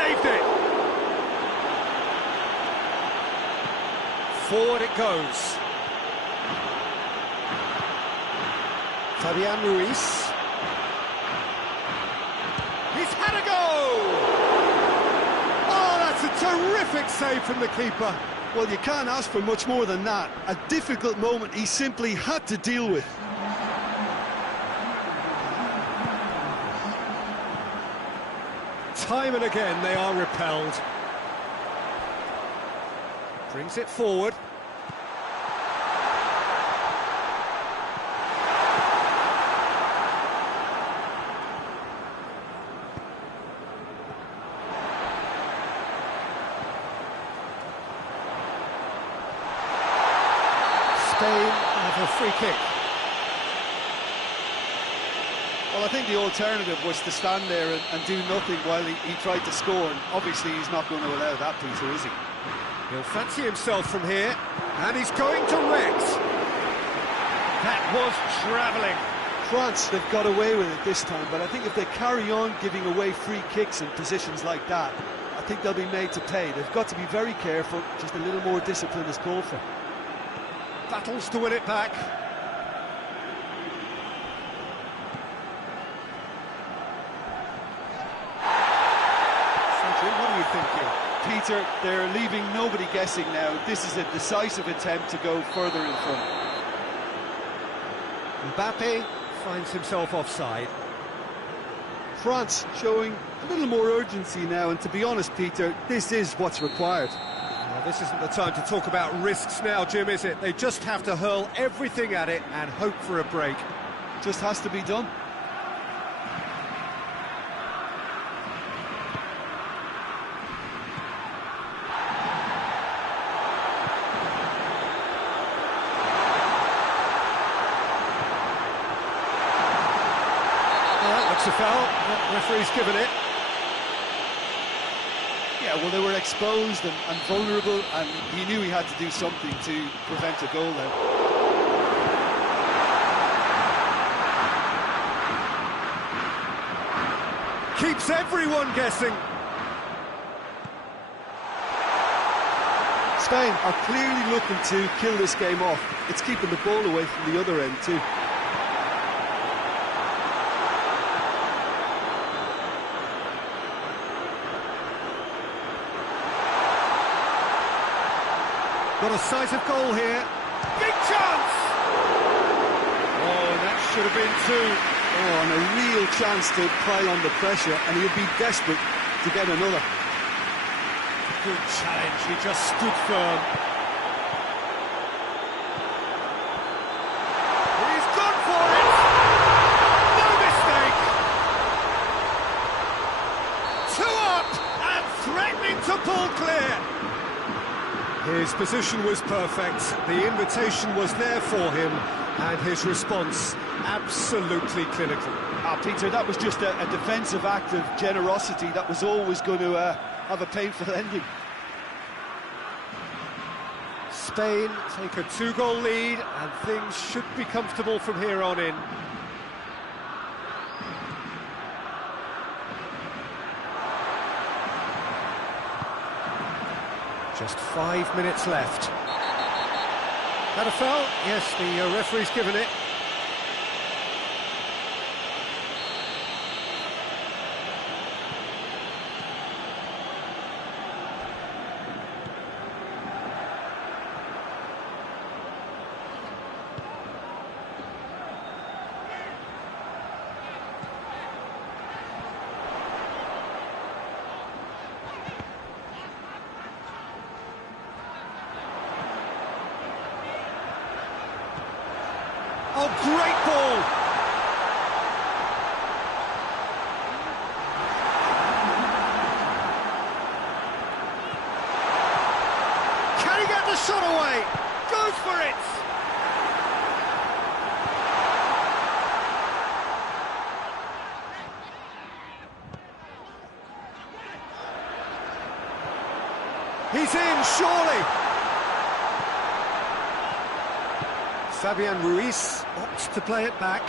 saved it! Forward it goes. Fabian Ruiz. He's had a go! Oh, that's a terrific save from the keeper. Well, you can't ask for much more than that. A difficult moment he simply had to deal with. Time and again they are repelled. Brings it forward. Spain have a free kick. Well, I think the alternative was to stand there and do nothing while he tried to score, and obviously he's not going to allow that, Peter, is he? He'll fancy himself from here, and he's going to Rex. That was travelling. France, they've got away with it this time, but I think if they carry on giving away free kicks in positions like that, I think they'll be made to pay. They've got to be very careful, just a little more discipline is called for. Battles to win it back. What are you thinking? Peter, they're leaving nobody guessing now. This is a decisive attempt to go further in front. Mbappe finds himself offside. France showing a little more urgency now, and to be honest, Peter, this is what's required. Well, this isn't the time to talk about risks now, Jim, is it? They just have to hurl everything at it and hope for a break. Just has to be done. That's a foul. The referee's given it. Yeah, well, they were exposed and vulnerable, and he knew he had to do something to prevent a goal then. Keeps everyone guessing. Spain are clearly looking to kill this game off. It's keeping the ball away from the other end too. Got a sight of goal here. Big chance! Oh, that should have been two. Oh, and a real chance to pile on the pressure, and he'll be desperate to get another. Good challenge, he just stood firm. He's gone for it! No mistake! Two up and threatening to pull clear. His position was perfect, the invitation was there for him, and his response absolutely clinical. Peter, that was just a defensive act of generosity that was always going to have a painful ending. Spain take a two-goal lead, and things should be comfortable from here on in. Just 5 minutes left. That a foul? Yes, the referee's given it. Oh, great ball! Can he get the shot away? Goes for it! He's in, surely! Fabian Ruiz opts to play it back.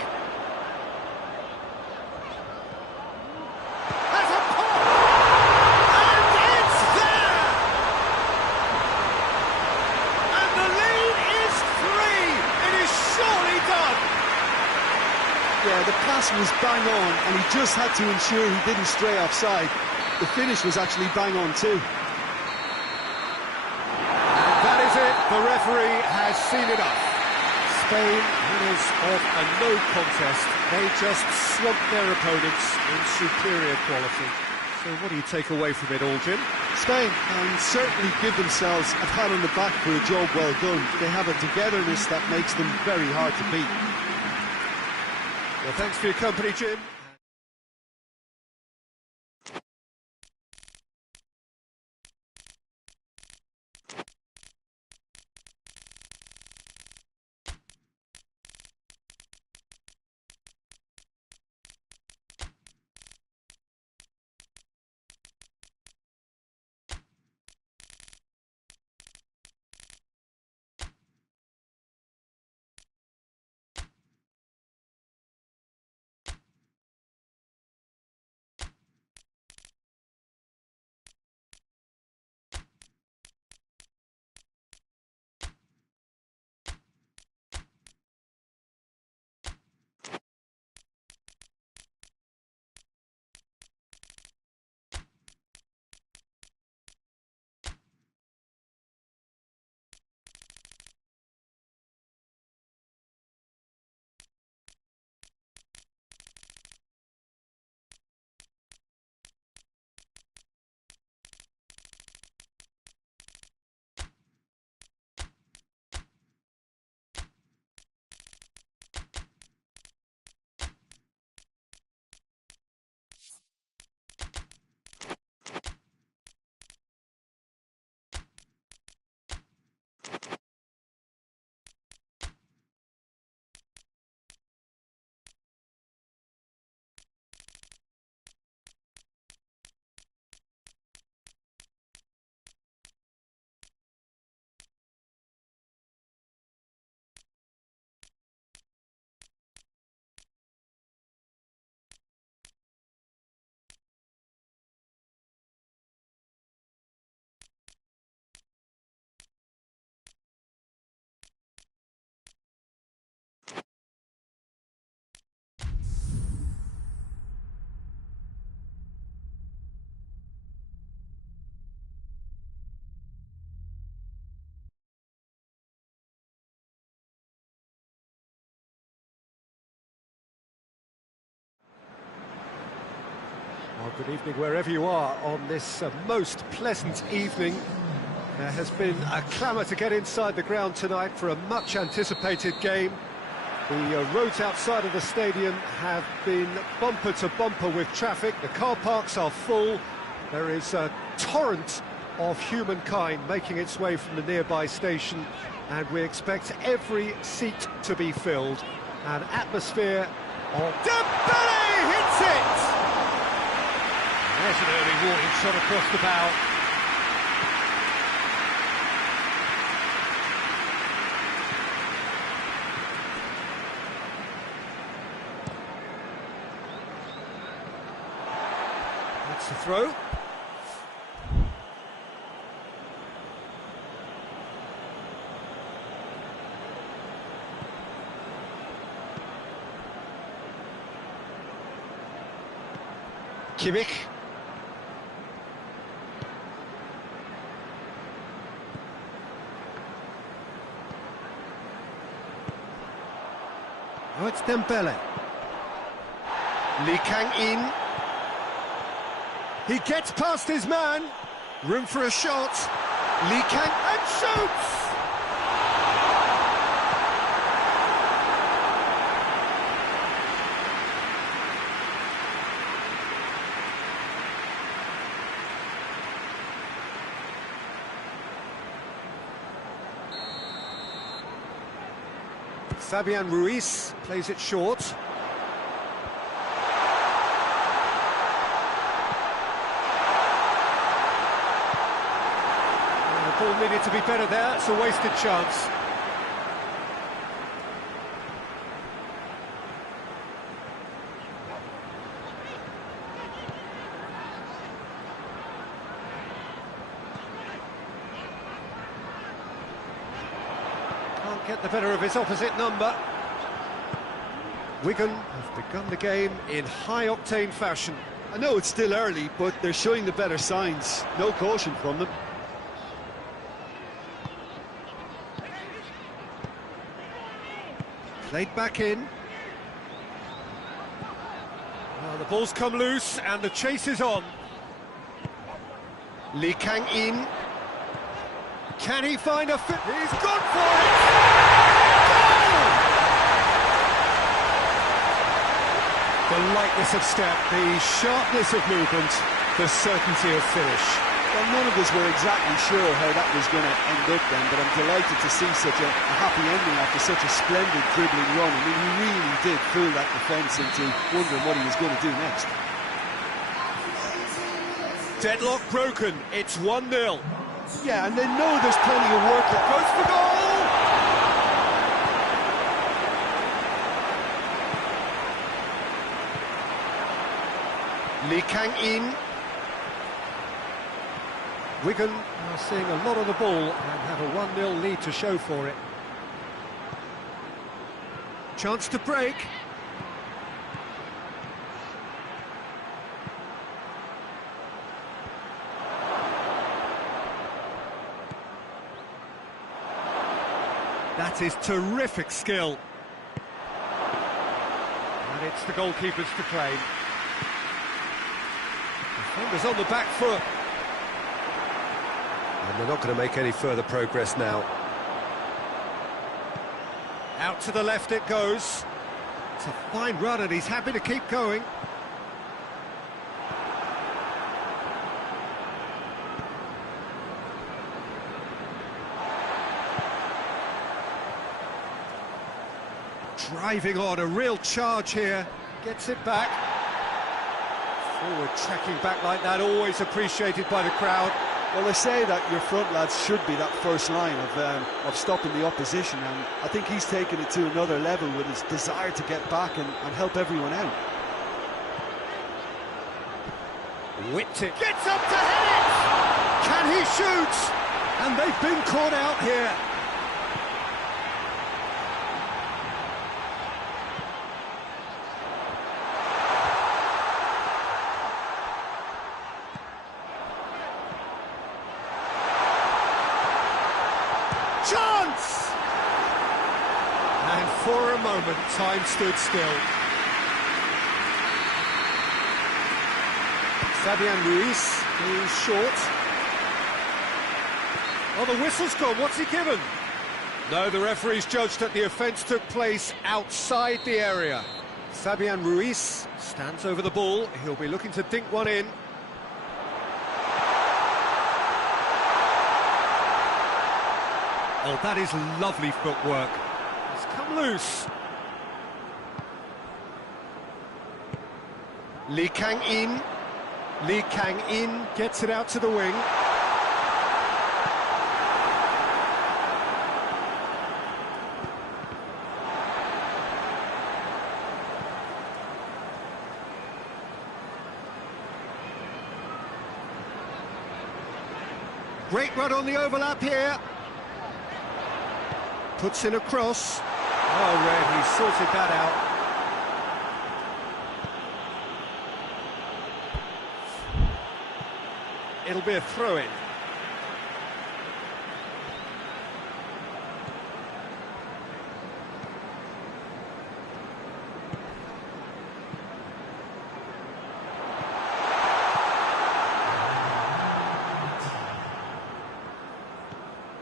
Has a pop! Yeah, the pass was bang on, and he just had to ensure he didn't stray offside. The finish was actually bang on too. And that is it. The referee has seen enough. Spain, winners of a no contest. They just swamped their opponents in superior quality. So what do you take away from it all, Jim? Spain can certainly give themselves a pat on the back for a job well done. They have a togetherness that makes them very hard to beat. Well, thanks for your company, Jim. Well, good evening wherever you are on this most pleasant evening. There has been a clamour to get inside the ground tonight for a much-anticipated game. The roads outside of the stadium have been bumper to bumper with traffic. The car parks are full. There is a torrent of humankind making its way from the nearby station, and we expect every seat to be filled. An atmosphere of... Dembele hits it! There's an early warning shot across the bow. That's the throw. Kimmich. Oh, it's Dembele. Lee Kang-in. He gets past his man. Room for a shot. Lee Kang and shoots! Fabian Ruiz plays it short. The ball needed to be better there, it's a wasted chance. Can't get the better of his opposite number. Wigan have begun the game in high-octane fashion. I know it's still early, but they're showing the better signs. No caution from them. Played back in. Well, the ball's come loose and the chase is on. Lee Kang-in. Can he find a fit? He's gone for it! Goal! The lightness of step, the sharpness of movement, the certainty of finish. Well, none of us were exactly sure how that was going to end up then, but I'm delighted to see such a happy ending after such a splendid dribbling run. I mean, he really did fool that defence into wondering what he was going to do next. Deadlock broken, it's 1-0. Yeah, and they know there's plenty of work that goes for goal! Lee Kang-in. Wigan are seeing a lot of the ball and have a 1-0 lead to show for it. Chance to break. That is terrific skill. And it's the goalkeepers to claim. Defenders on the back foot. And they're not going to make any further progress now. Out to the left it goes. It's a fine run and he's happy to keep going. Driving on, a real charge here. Gets it back. Forward tracking back like that, always appreciated by the crowd. Well, they say that your front lads should be that first line of stopping the opposition, and I think he's taken it to another level with his desire to get back and help everyone out. Whipped it. Gets up to head it! Can he shoot? And they've been caught out here. Chance! And for a moment, time stood still. Fabian Ruiz is short. Oh, the whistle's gone. What's he given? No, the referee's judged that the offence took place outside the area. Fabian Ruiz stands over the ball. He'll be looking to dink one in. Oh, that is lovely footwork. It's come loose. Lee Kang-in. Lee Kang-in gets it out to the wing. Great run on the overlap here. Puts in a cross. Oh, Red, he sorted that out. It'll be a throw-in.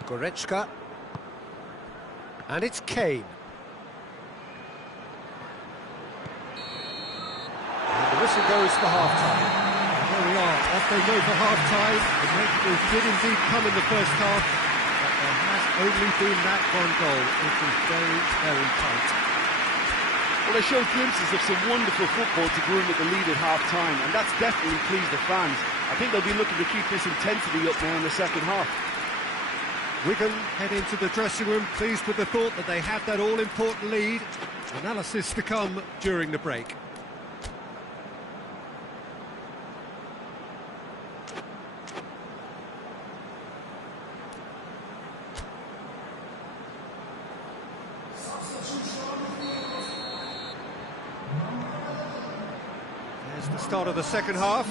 Goretzka. And it's Kane. And the whistle goes for half-time. There we are, off they go for half-time. The Rangers did indeed come in the first half, but there has only been that one goal. It was very, very tight. Well, they showed glimpses of some wonderful football to go in with the lead at half-time, and that's definitely pleased the fans. I think they'll be looking to keep this intensity up now in the second half. Wigan head into the dressing room, pleased with the thought that they have that all-important lead. Analysis to come during the break. It's the start of the second half.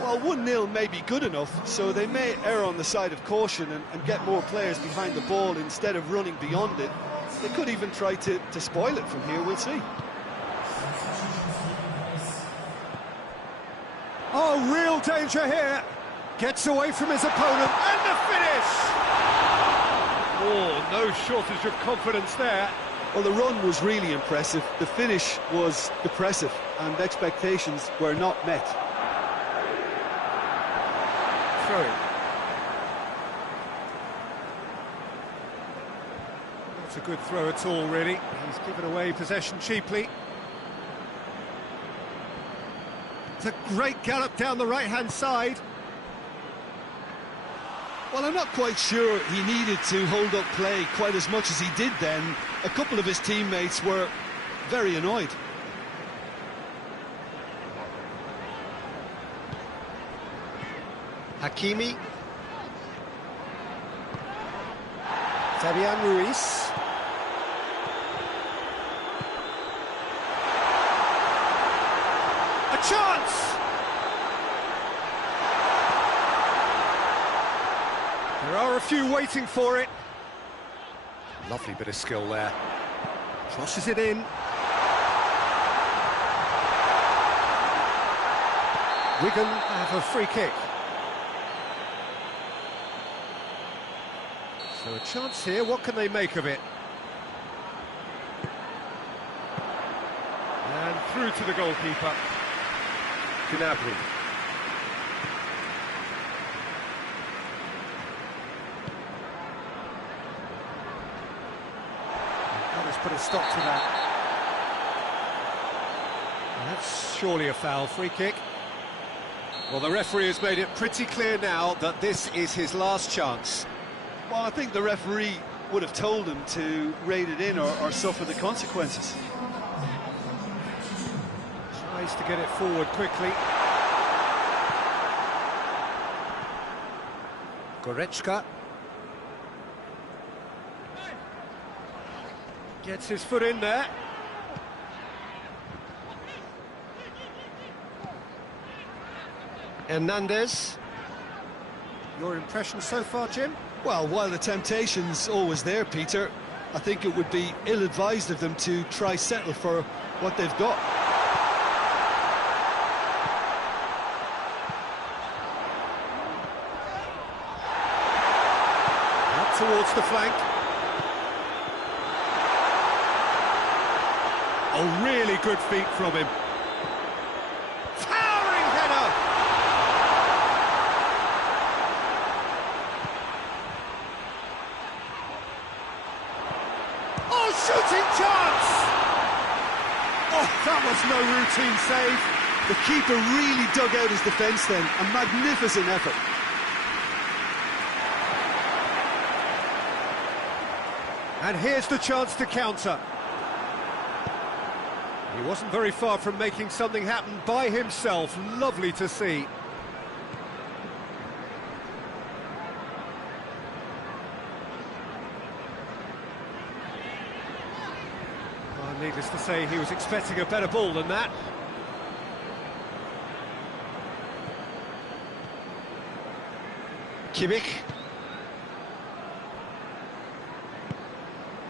Well, 1-0 may be good enough, so they may err on the side of caution and get more players behind the ball instead of running beyond it. They could even try to spoil it from here, we'll see. Oh, real danger here. Gets away from his opponent, and the finish! Oh, no shortage of confidence there. Well, the run was really impressive. The finish was depressive, and expectations were not met. Throw it. Not a good throw at all, really. He's given away possession cheaply. It's a great gallop down the right-hand side. Well, I'm not quite sure he needed to hold up play quite as much as he did then. A couple of his teammates were very annoyed. Hakimi. Fabian Ruiz. A chance! There are a few waiting for it. Lovely bit of skill there. Crosses it in. Wigan have a free kick. So a chance here, what can they make of it? And through to the goalkeeper. Gnabry. Let's put a stop to that. And that's surely a foul. Free kick. Well, the referee has made it pretty clear now that this is his last chance. Well, I think the referee would have told him to rate it in or suffer the consequences. Tries to get it forward quickly. Goretzka. Gets his foot in there. Hernandez. Your impression so far, Jim? Well, while the temptation's always there, Peter, I think it would be ill-advised of them to try settle for what they've got. Up towards the flank. Oh, really good feet from him. Towering header! Oh, shooting chance! Oh, that was no routine save. The keeper really dug out his defence then. A magnificent effort. And here's the chance to counter. He wasn't very far from making something happen by himself. Lovely to see. Well, needless to say, he was expecting a better ball than that. Kimmich.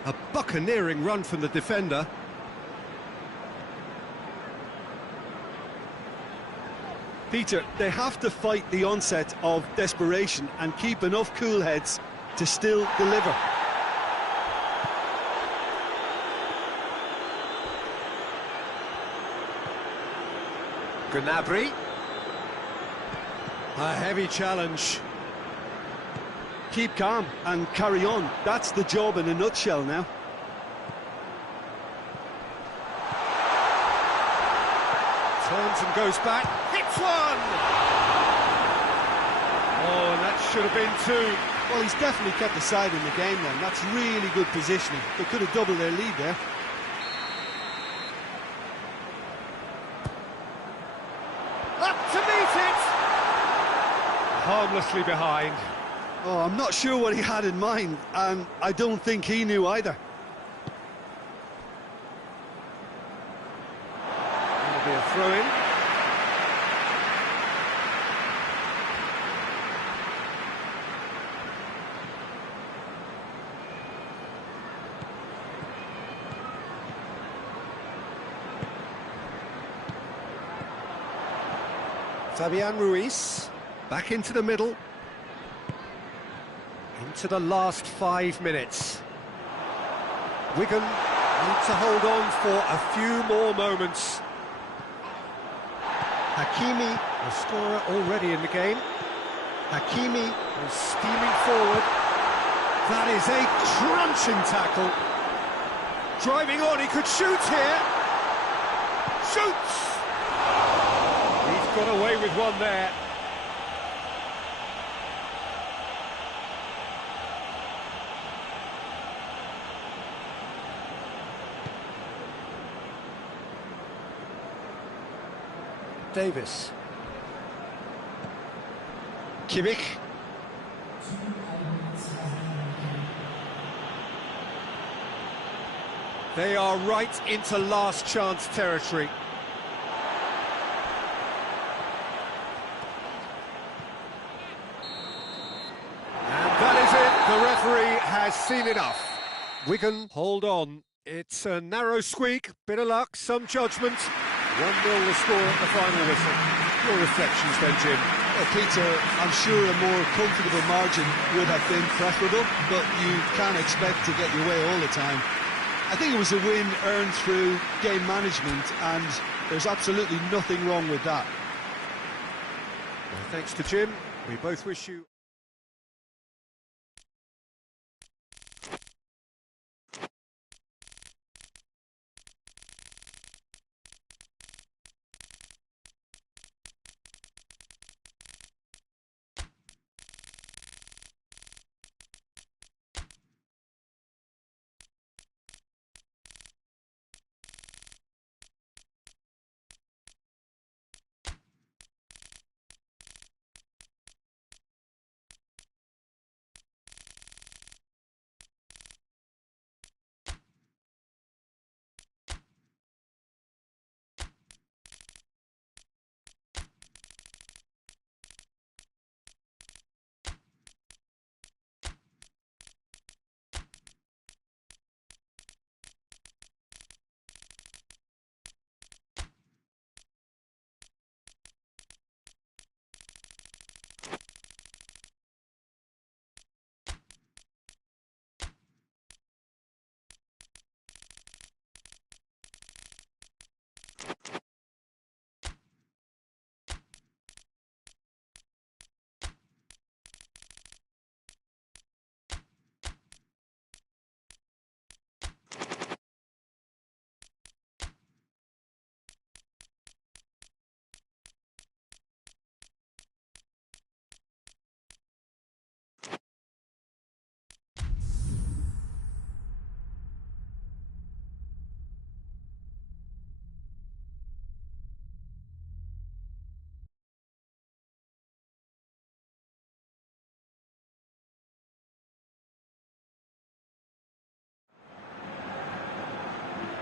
A buccaneering run from the defender. Peter, they have to fight the onset of desperation and keep enough cool heads to still deliver. Gnabry. A heavy challenge. Keep calm and carry on. That's the job in a nutshell now. Turns and goes back. Hits one! Oh, and that should have been two. Well, he's definitely kept the side in the game then. That's really good positioning. They could have doubled their lead there. Up to meet it! Harmlessly behind. Oh, I'm not sure what he had in mind, and I don't think he knew either. It'll be a throw in. Fabian Ruiz, back into the middle. Into the last 5 minutes. Wigan need to hold on for a few more moments. Hakimi, the scorer already in the game. Hakimi is steaming forward. That is a crunching tackle. Driving on, he could shoot here. Shoots! He's got away with one there. Davis. Kimmich. They are right into last chance territory. And that is it. The referee has seen enough. Wigan hold on. It's a narrow squeak, bit of luck, some judgment. 1-0 the score at the final whistle. Your reflections then, Jim? Well, Peter, I'm sure a more comfortable margin would have been preferable, but you can't expect to get your way all the time. I think it was a win earned through game management, and there's absolutely nothing wrong with that. Well, thanks to Jim. We both wish you...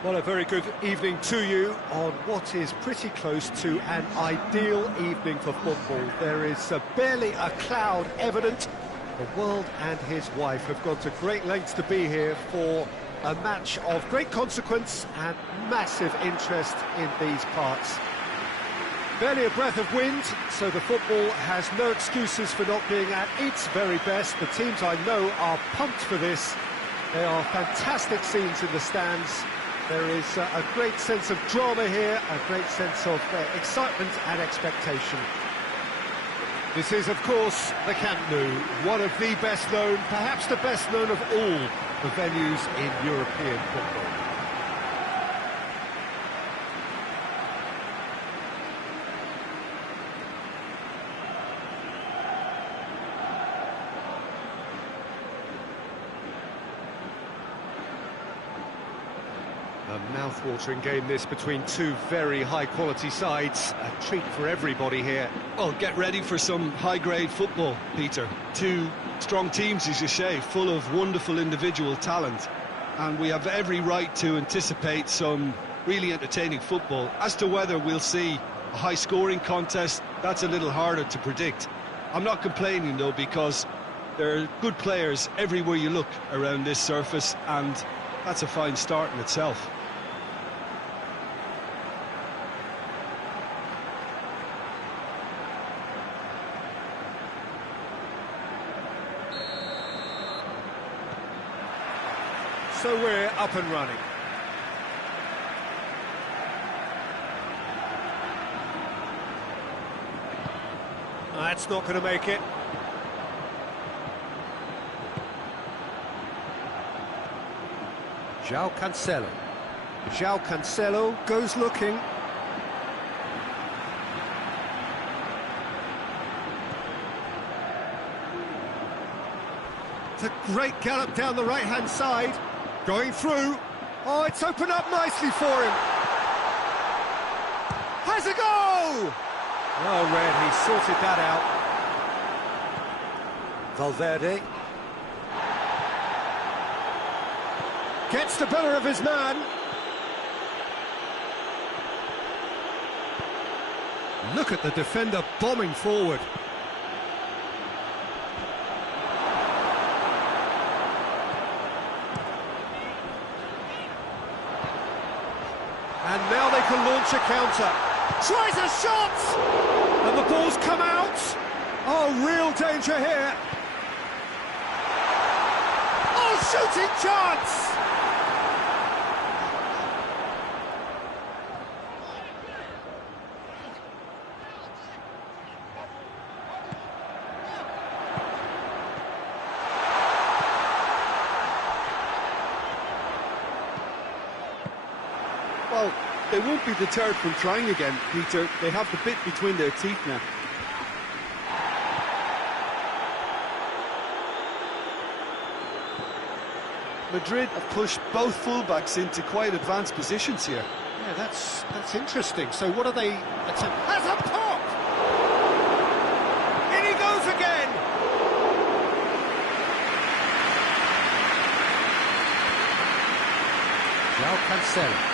Well, a very good evening to you on what is pretty close to an ideal evening for football. There is barely a cloud evident. The world and his wife have gone to great lengths to be here for a match of great consequence and massive interest in these parts. Barely a breath of wind, so the football has no excuses for not being at its very best. The teams I know are pumped for this. There are fantastic scenes in the stands. There is a great sense of drama here, a great sense of excitement and expectation. This is, of course, the Camp Nou, one of the best known, perhaps the best known of all the venues in European football. A mouth-watering game this between two very high-quality sides. A treat for everybody here. Well, get ready for some high-grade football, Peter. Two strong teams, as you say, full of wonderful individual talent. And we have every right to anticipate some really entertaining football. As to whether we'll see a high-scoring contest, that's a little harder to predict. I'm not complaining, though, because there are good players everywhere you look around this surface, and that's a fine start in itself. So we're up and running. That's not going to make it. João Cancelo. João Cancelo goes looking. It's a great gallop down the right-hand side. Going through. Oh, it's opened up nicely for him. Has a go! Well read, he sorted that out. Valverde. Gets the better of his man. Look at the defender bombing forward. And now they can launch a counter. Tries a shot! And the ball's come out. Oh, real danger here. Oh, shooting chance! Well, they won't be deterred from trying again, Peter. They have the bit between their teeth now. Madrid have pushed both fullbacks into quite advanced positions here. Yeah, that's interesting. So what are they attempting? Has a pop! In he goes again! João Cancelo.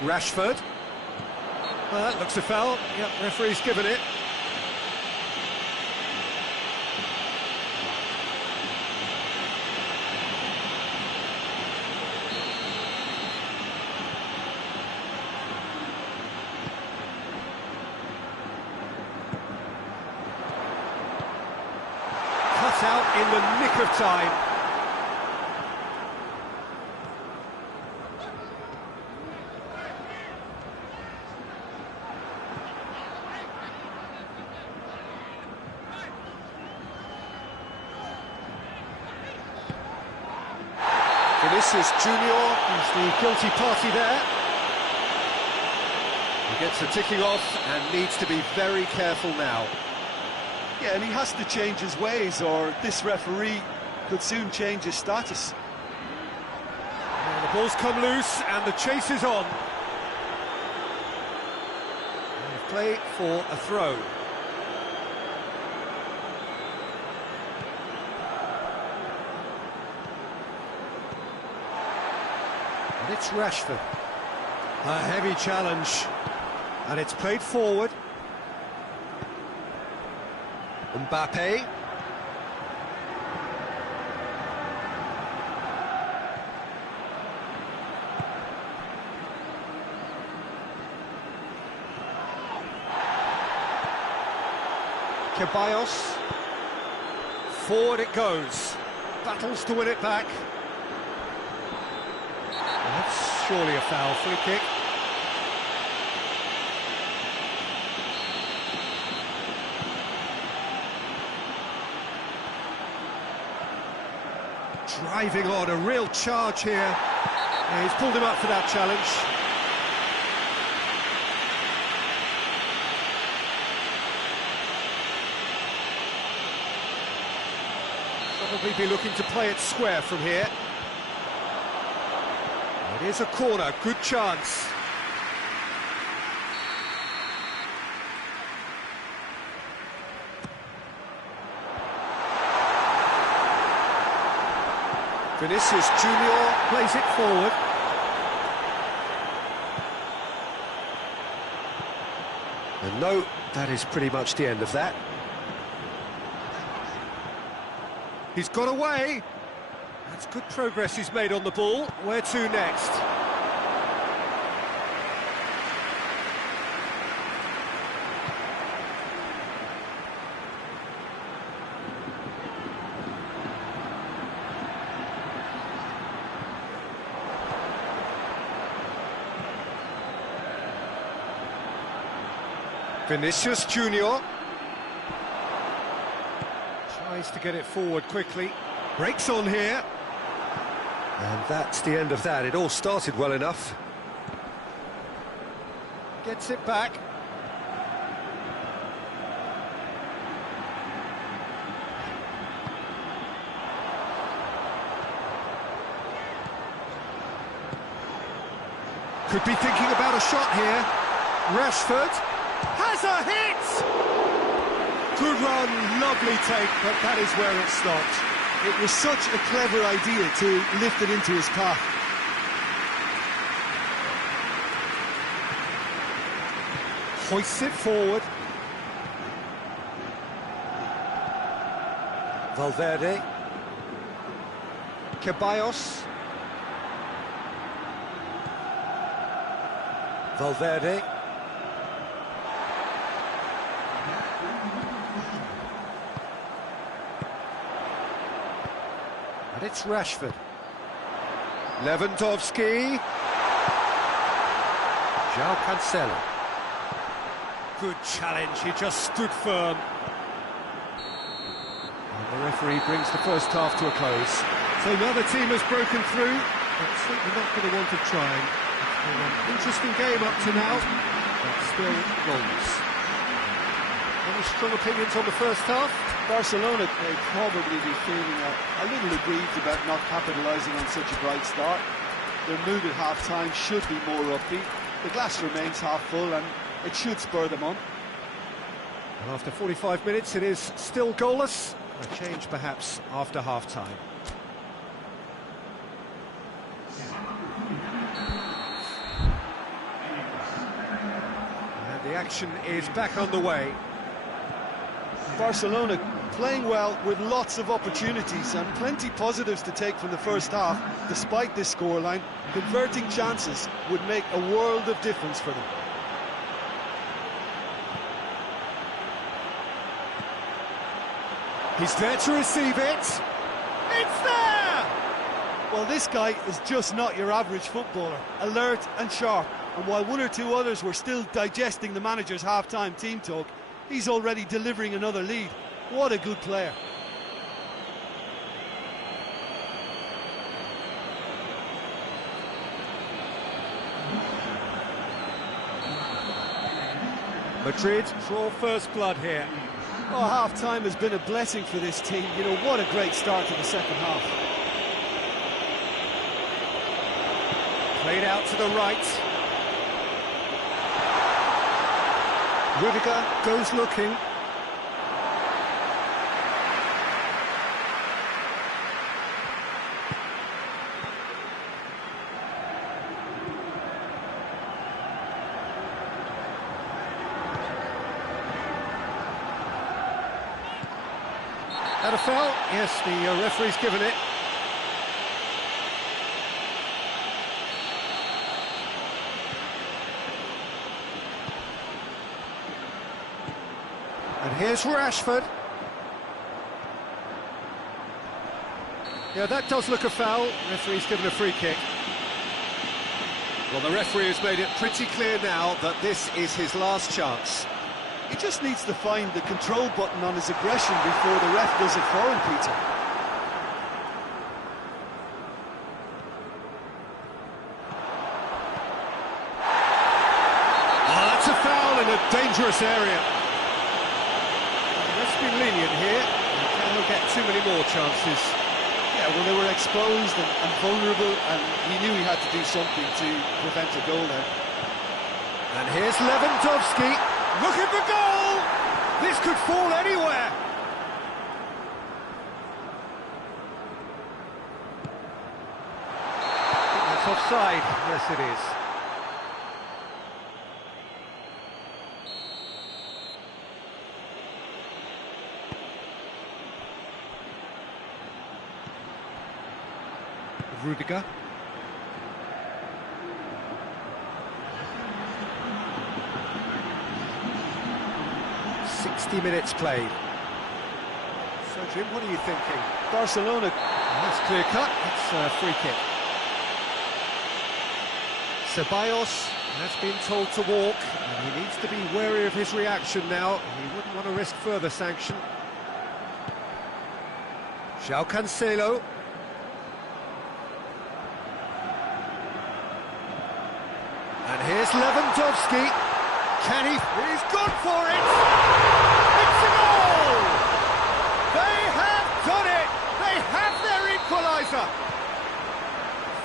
Rashford. That looks a foul. Yep, referee's given it. Cut out in the nick of time. Vinicius Junior is the guilty party there. He gets the ticking off and needs to be very careful now. Yeah, and he has to change his ways, or this referee could soon change his status. And the ball's come loose and the chase is on. And play for a throw. And it's Rashford. A heavy challenge. And it's played forward. Mbappe. Ceballos. Forward it goes. Battles to win it back. Well, that's surely a foul. Free kick. Driving on, a real charge here. Yeah, he's pulled him up for that challenge. Probably be looking to play it square from here. It is a corner, good chance. Vinicius Junior plays it forward. And no, that is pretty much the end of that. He's got away. That's good progress he's made on the ball. Where to next? Vinicius Junior tries to get it forward quickly, breaks on here, and that's the end of that. It all started well enough. Gets it back. Could be thinking about a shot here. Rashford has a hit! Good run, lovely take, but that is where it stopped. It was such a clever idea to lift it into his path. Hoists it forward. Valverde. Ceballos. Valverde. And it's Rashford. Lewandowski. João Cancelo. Good challenge, he just stood firm. And the referee brings the first half to a close. So now the team has broken through, but certainly not going to want to try. It's been an interesting game up to now, but still goals. Any strong opinions on the first half? Barcelona may probably be feeling a little aggrieved about not capitalising on such a bright start. Their mood at half-time should be more upbeat. The glass remains half full and it should spur them on. And after 45 minutes it is still goalless. A change perhaps after half-time. And the action is back underway. Barcelona playing well with lots of opportunities and plenty positives to take from the first half. Despite this scoreline, converting chances would make a world of difference for them. He's there to receive it. It's there! Well, this guy is just not your average footballer. Alert and sharp. And while one or two others were still digesting the manager's half-time team talk, he's already delivering another lead. What a good player. Madrid draw first blood here. Oh, half-time has been a blessing for this team. You know, what a great start to the second half. Played out to the right. Rudiger goes looking. That a foul? Yes, the referee's given it. And here's Rashford. Yeah, that does look a foul. Referee's given a free kick. Well, the referee has made it pretty clear now that this is his last chance. He just needs to find the control button on his aggression before the ref does it for him, Peter. Oh, that's a foul in a dangerous area. Let's be lenient here. You cannot get too many more chances. Yeah, well, they were exposed and vulnerable, and he knew he had to do something to prevent a goal there. And here's Lewandowski. Looking for goal! This could fall anywhere. offside? Yes, it is. Rudiger. Minutes played. So, Jim, what are you thinking? Barcelona. That's clear cut. It's a free kick. Ceballos has been told to walk, and he needs to be wary of his reaction now. He wouldn't want to risk further sanction. João Cancelo. And here's Lewandowski. Can he? He's gone for it! It's a goal! They have done it! They have their equaliser!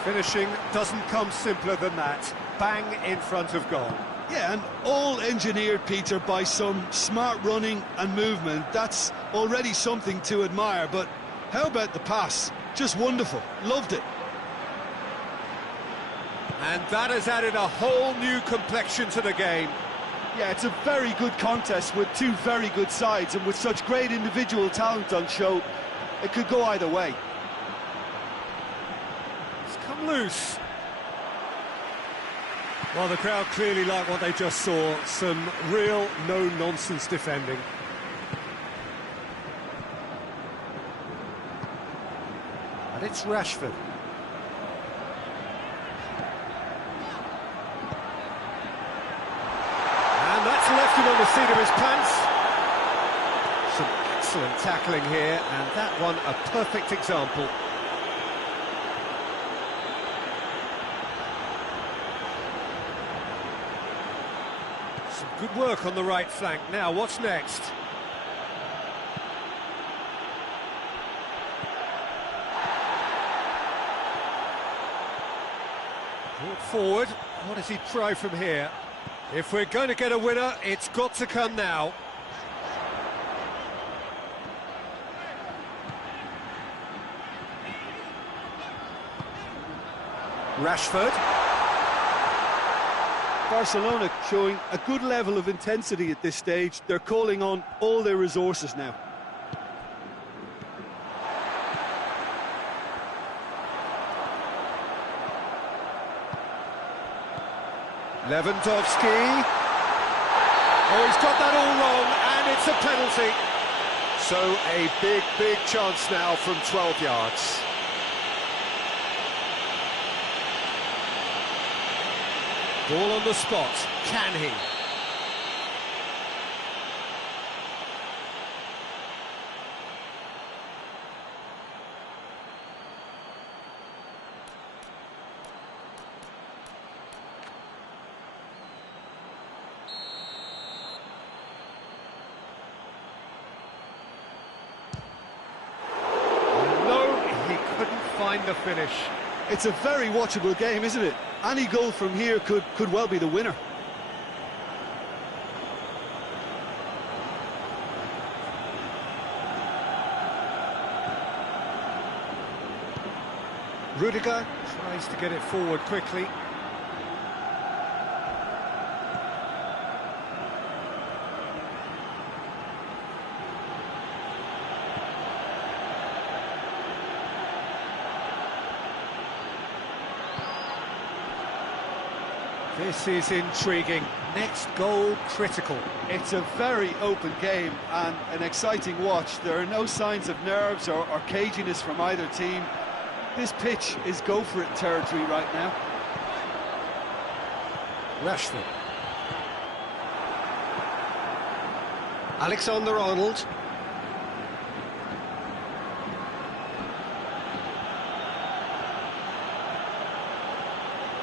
Finishing doesn't come simpler than that. Bang in front of goal. Yeah, and all engineered, Peter, by some smart running and movement. That's already something to admire, but how about the pass? Just wonderful. Loved it. And that has added a whole new complexion to the game. Yeah, it's a very good contest with two very good sides, and with such great individual talent on show, it could go either way. It's come loose. Well, the crowd clearly like what they just saw. Some real no-nonsense defending. And it's Rashford. That's left him on the seat of his pants. Some excellent tackling here, and that one a perfect example. Some good work on the right flank. Now, what's next? Brought forward. What does he try from here? If we're going to get a winner, it's got to come now. Rashford. Barcelona showing a good level of intensity at this stage. They're calling on all their resources now. Lewandowski. Oh, he's got that all wrong, and it's a penalty. So a big chance now from 12 yards. Ball on the spot. Can he? The finish. It's a very watchable game, isn't it? Any goal from here could well be the winner. Rudiger tries to get it forward quickly. This is intriguing. Next goal critical. It's a very open game and an exciting watch. There are no signs of nerves or caginess from either team. This pitch is go-for-it territory right now. Rashford. Alexander-Arnold.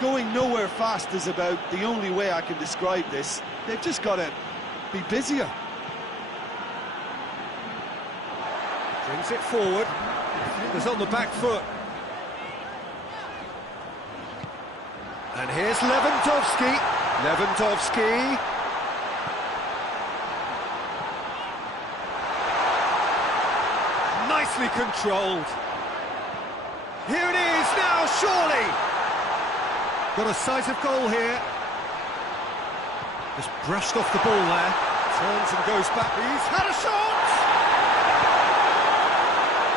Going nowhere fast is about the only way I can describe this. They've just got to be busier. Brings it forward. It's on the back foot. And here's Lewandowski. Lewandowski. Nicely controlled. Here it is now, surely. Got a decisive goal here. Just brushed off the ball there. Turns and goes back. He's had a shot!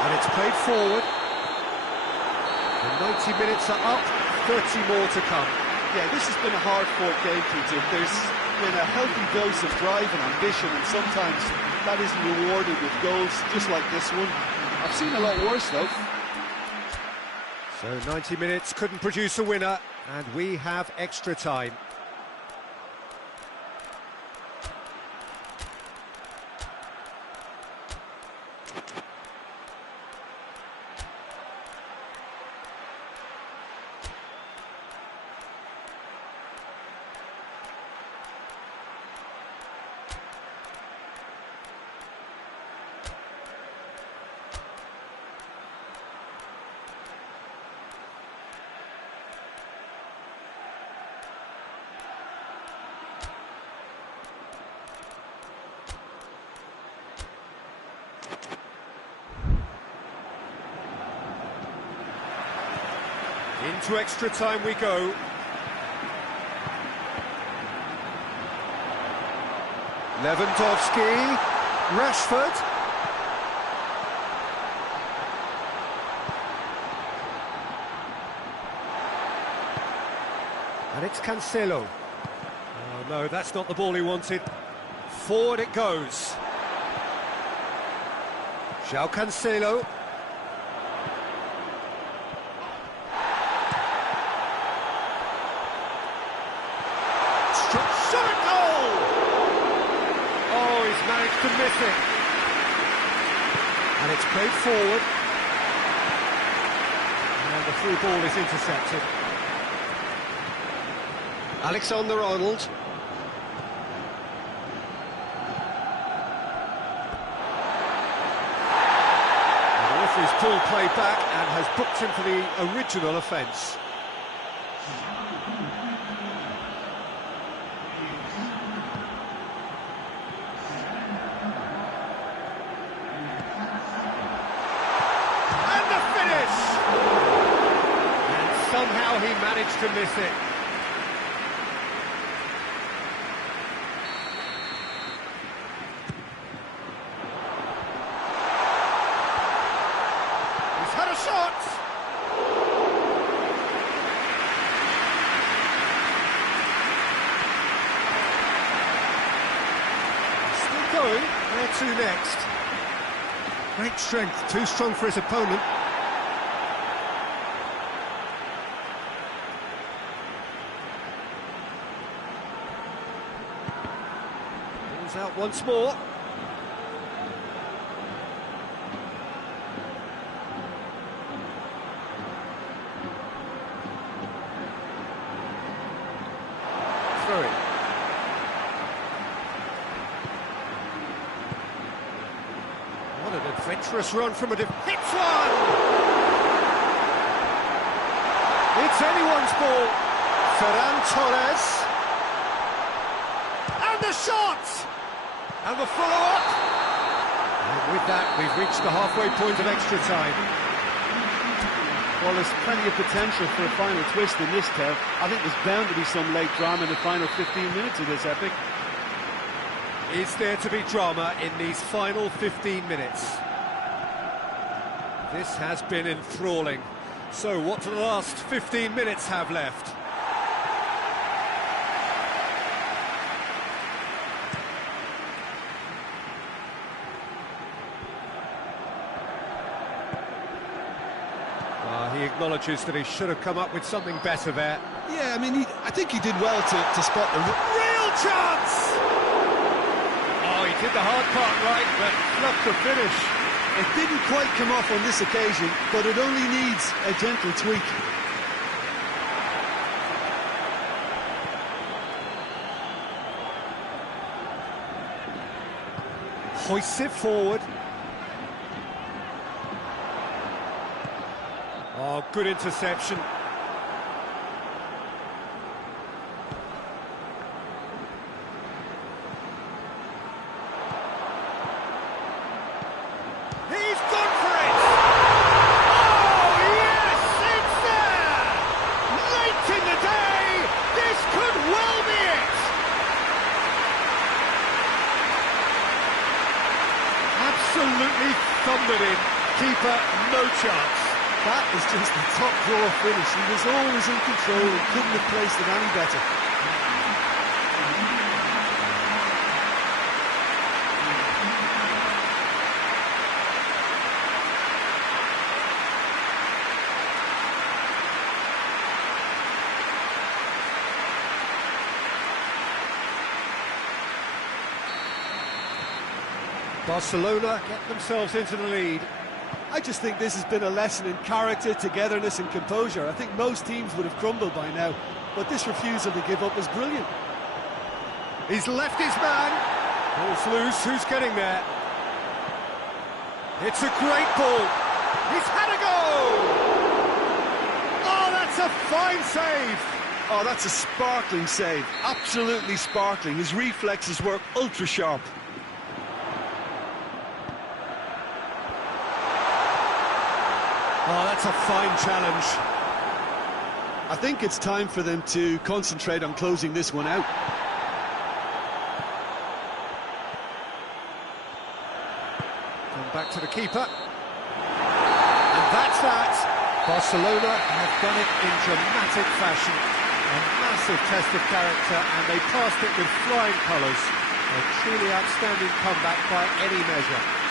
And it's played forward. The 90 minutes are up, 30 more to come. Yeah, this has been a hard-fought game, Peter. There's been a healthy dose of drive and ambition, and sometimes that isn't rewarded with goals, just like this one. I've seen a lot worse, though. So 90 minutes couldn't produce a winner, and we have extra time. Into extra time we go. Lewandowski, Rashford. And it's Cancelo. Oh no, that's not the ball he wanted. Forward it goes. João Cancelo. Shot goal! Oh, he's managed to miss it. And it's played forward. And the through ball is intercepted. Alexander-Arnold. And the referee's pulled play back and has booked him for the original offence. Somehow he managed to miss it. He's had a shot! Still going. Where to next? Great strength, too strong for his opponent. Out once more. Through it. What an adventurous run from a hits one! It's anyone's ball. Ferran Torres. And the shot! And the follow-up! And with that, we've reached the halfway point of extra time. Well, there's plenty of potential for a final twist in this tale. I think there's bound to be some late drama in the final 15 minutes of this epic. Is there to be drama in these final 15 minutes? This has been enthralling. So what do the last 15 minutes have left? He acknowledges that he should have come up with something better there. Yeah, I mean, I think he did well to spot the real chance! Oh, he did the hard part right, but fluffed the finish. It didn't quite come off on this occasion, but it only needs a gentle tweak. Hoists it forward. Oh, good interception. He's gone for it! Oh, yes, it's there! Late in the day! absolutely thundered in. Keeper, no chance. That is just the top drawer finish. He was always in control and couldn't have placed it any better. Barcelona get themselves into the lead. I just think this has been a lesson in character, togetherness and composure. I think most teams would have crumbled by now, but this refusal to give up is brilliant. He's left his man. Ball's loose, who's getting there? It's a great ball. He's had a go! Oh, that's a fine save! Oh, that's a sparkling save. Absolutely sparkling. His reflexes were ultra sharp. Oh, that's a fine challenge. I think it's time for them to concentrate on closing this one out. Come back to the keeper. And that's that. Barcelona have done it in dramatic fashion. A massive test of character, and they passed it with flying colours. A truly outstanding comeback by any measure.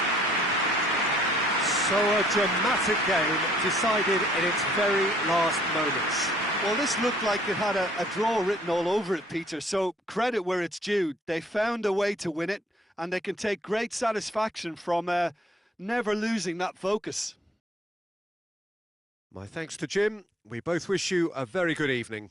So a dramatic game decided in its very last moments. Well, this looked like it had a draw written all over it, Peter, so credit where it's due. They found a way to win it, and they can take great satisfaction from never losing that focus. My thanks to Jim. We both wish you a very good evening.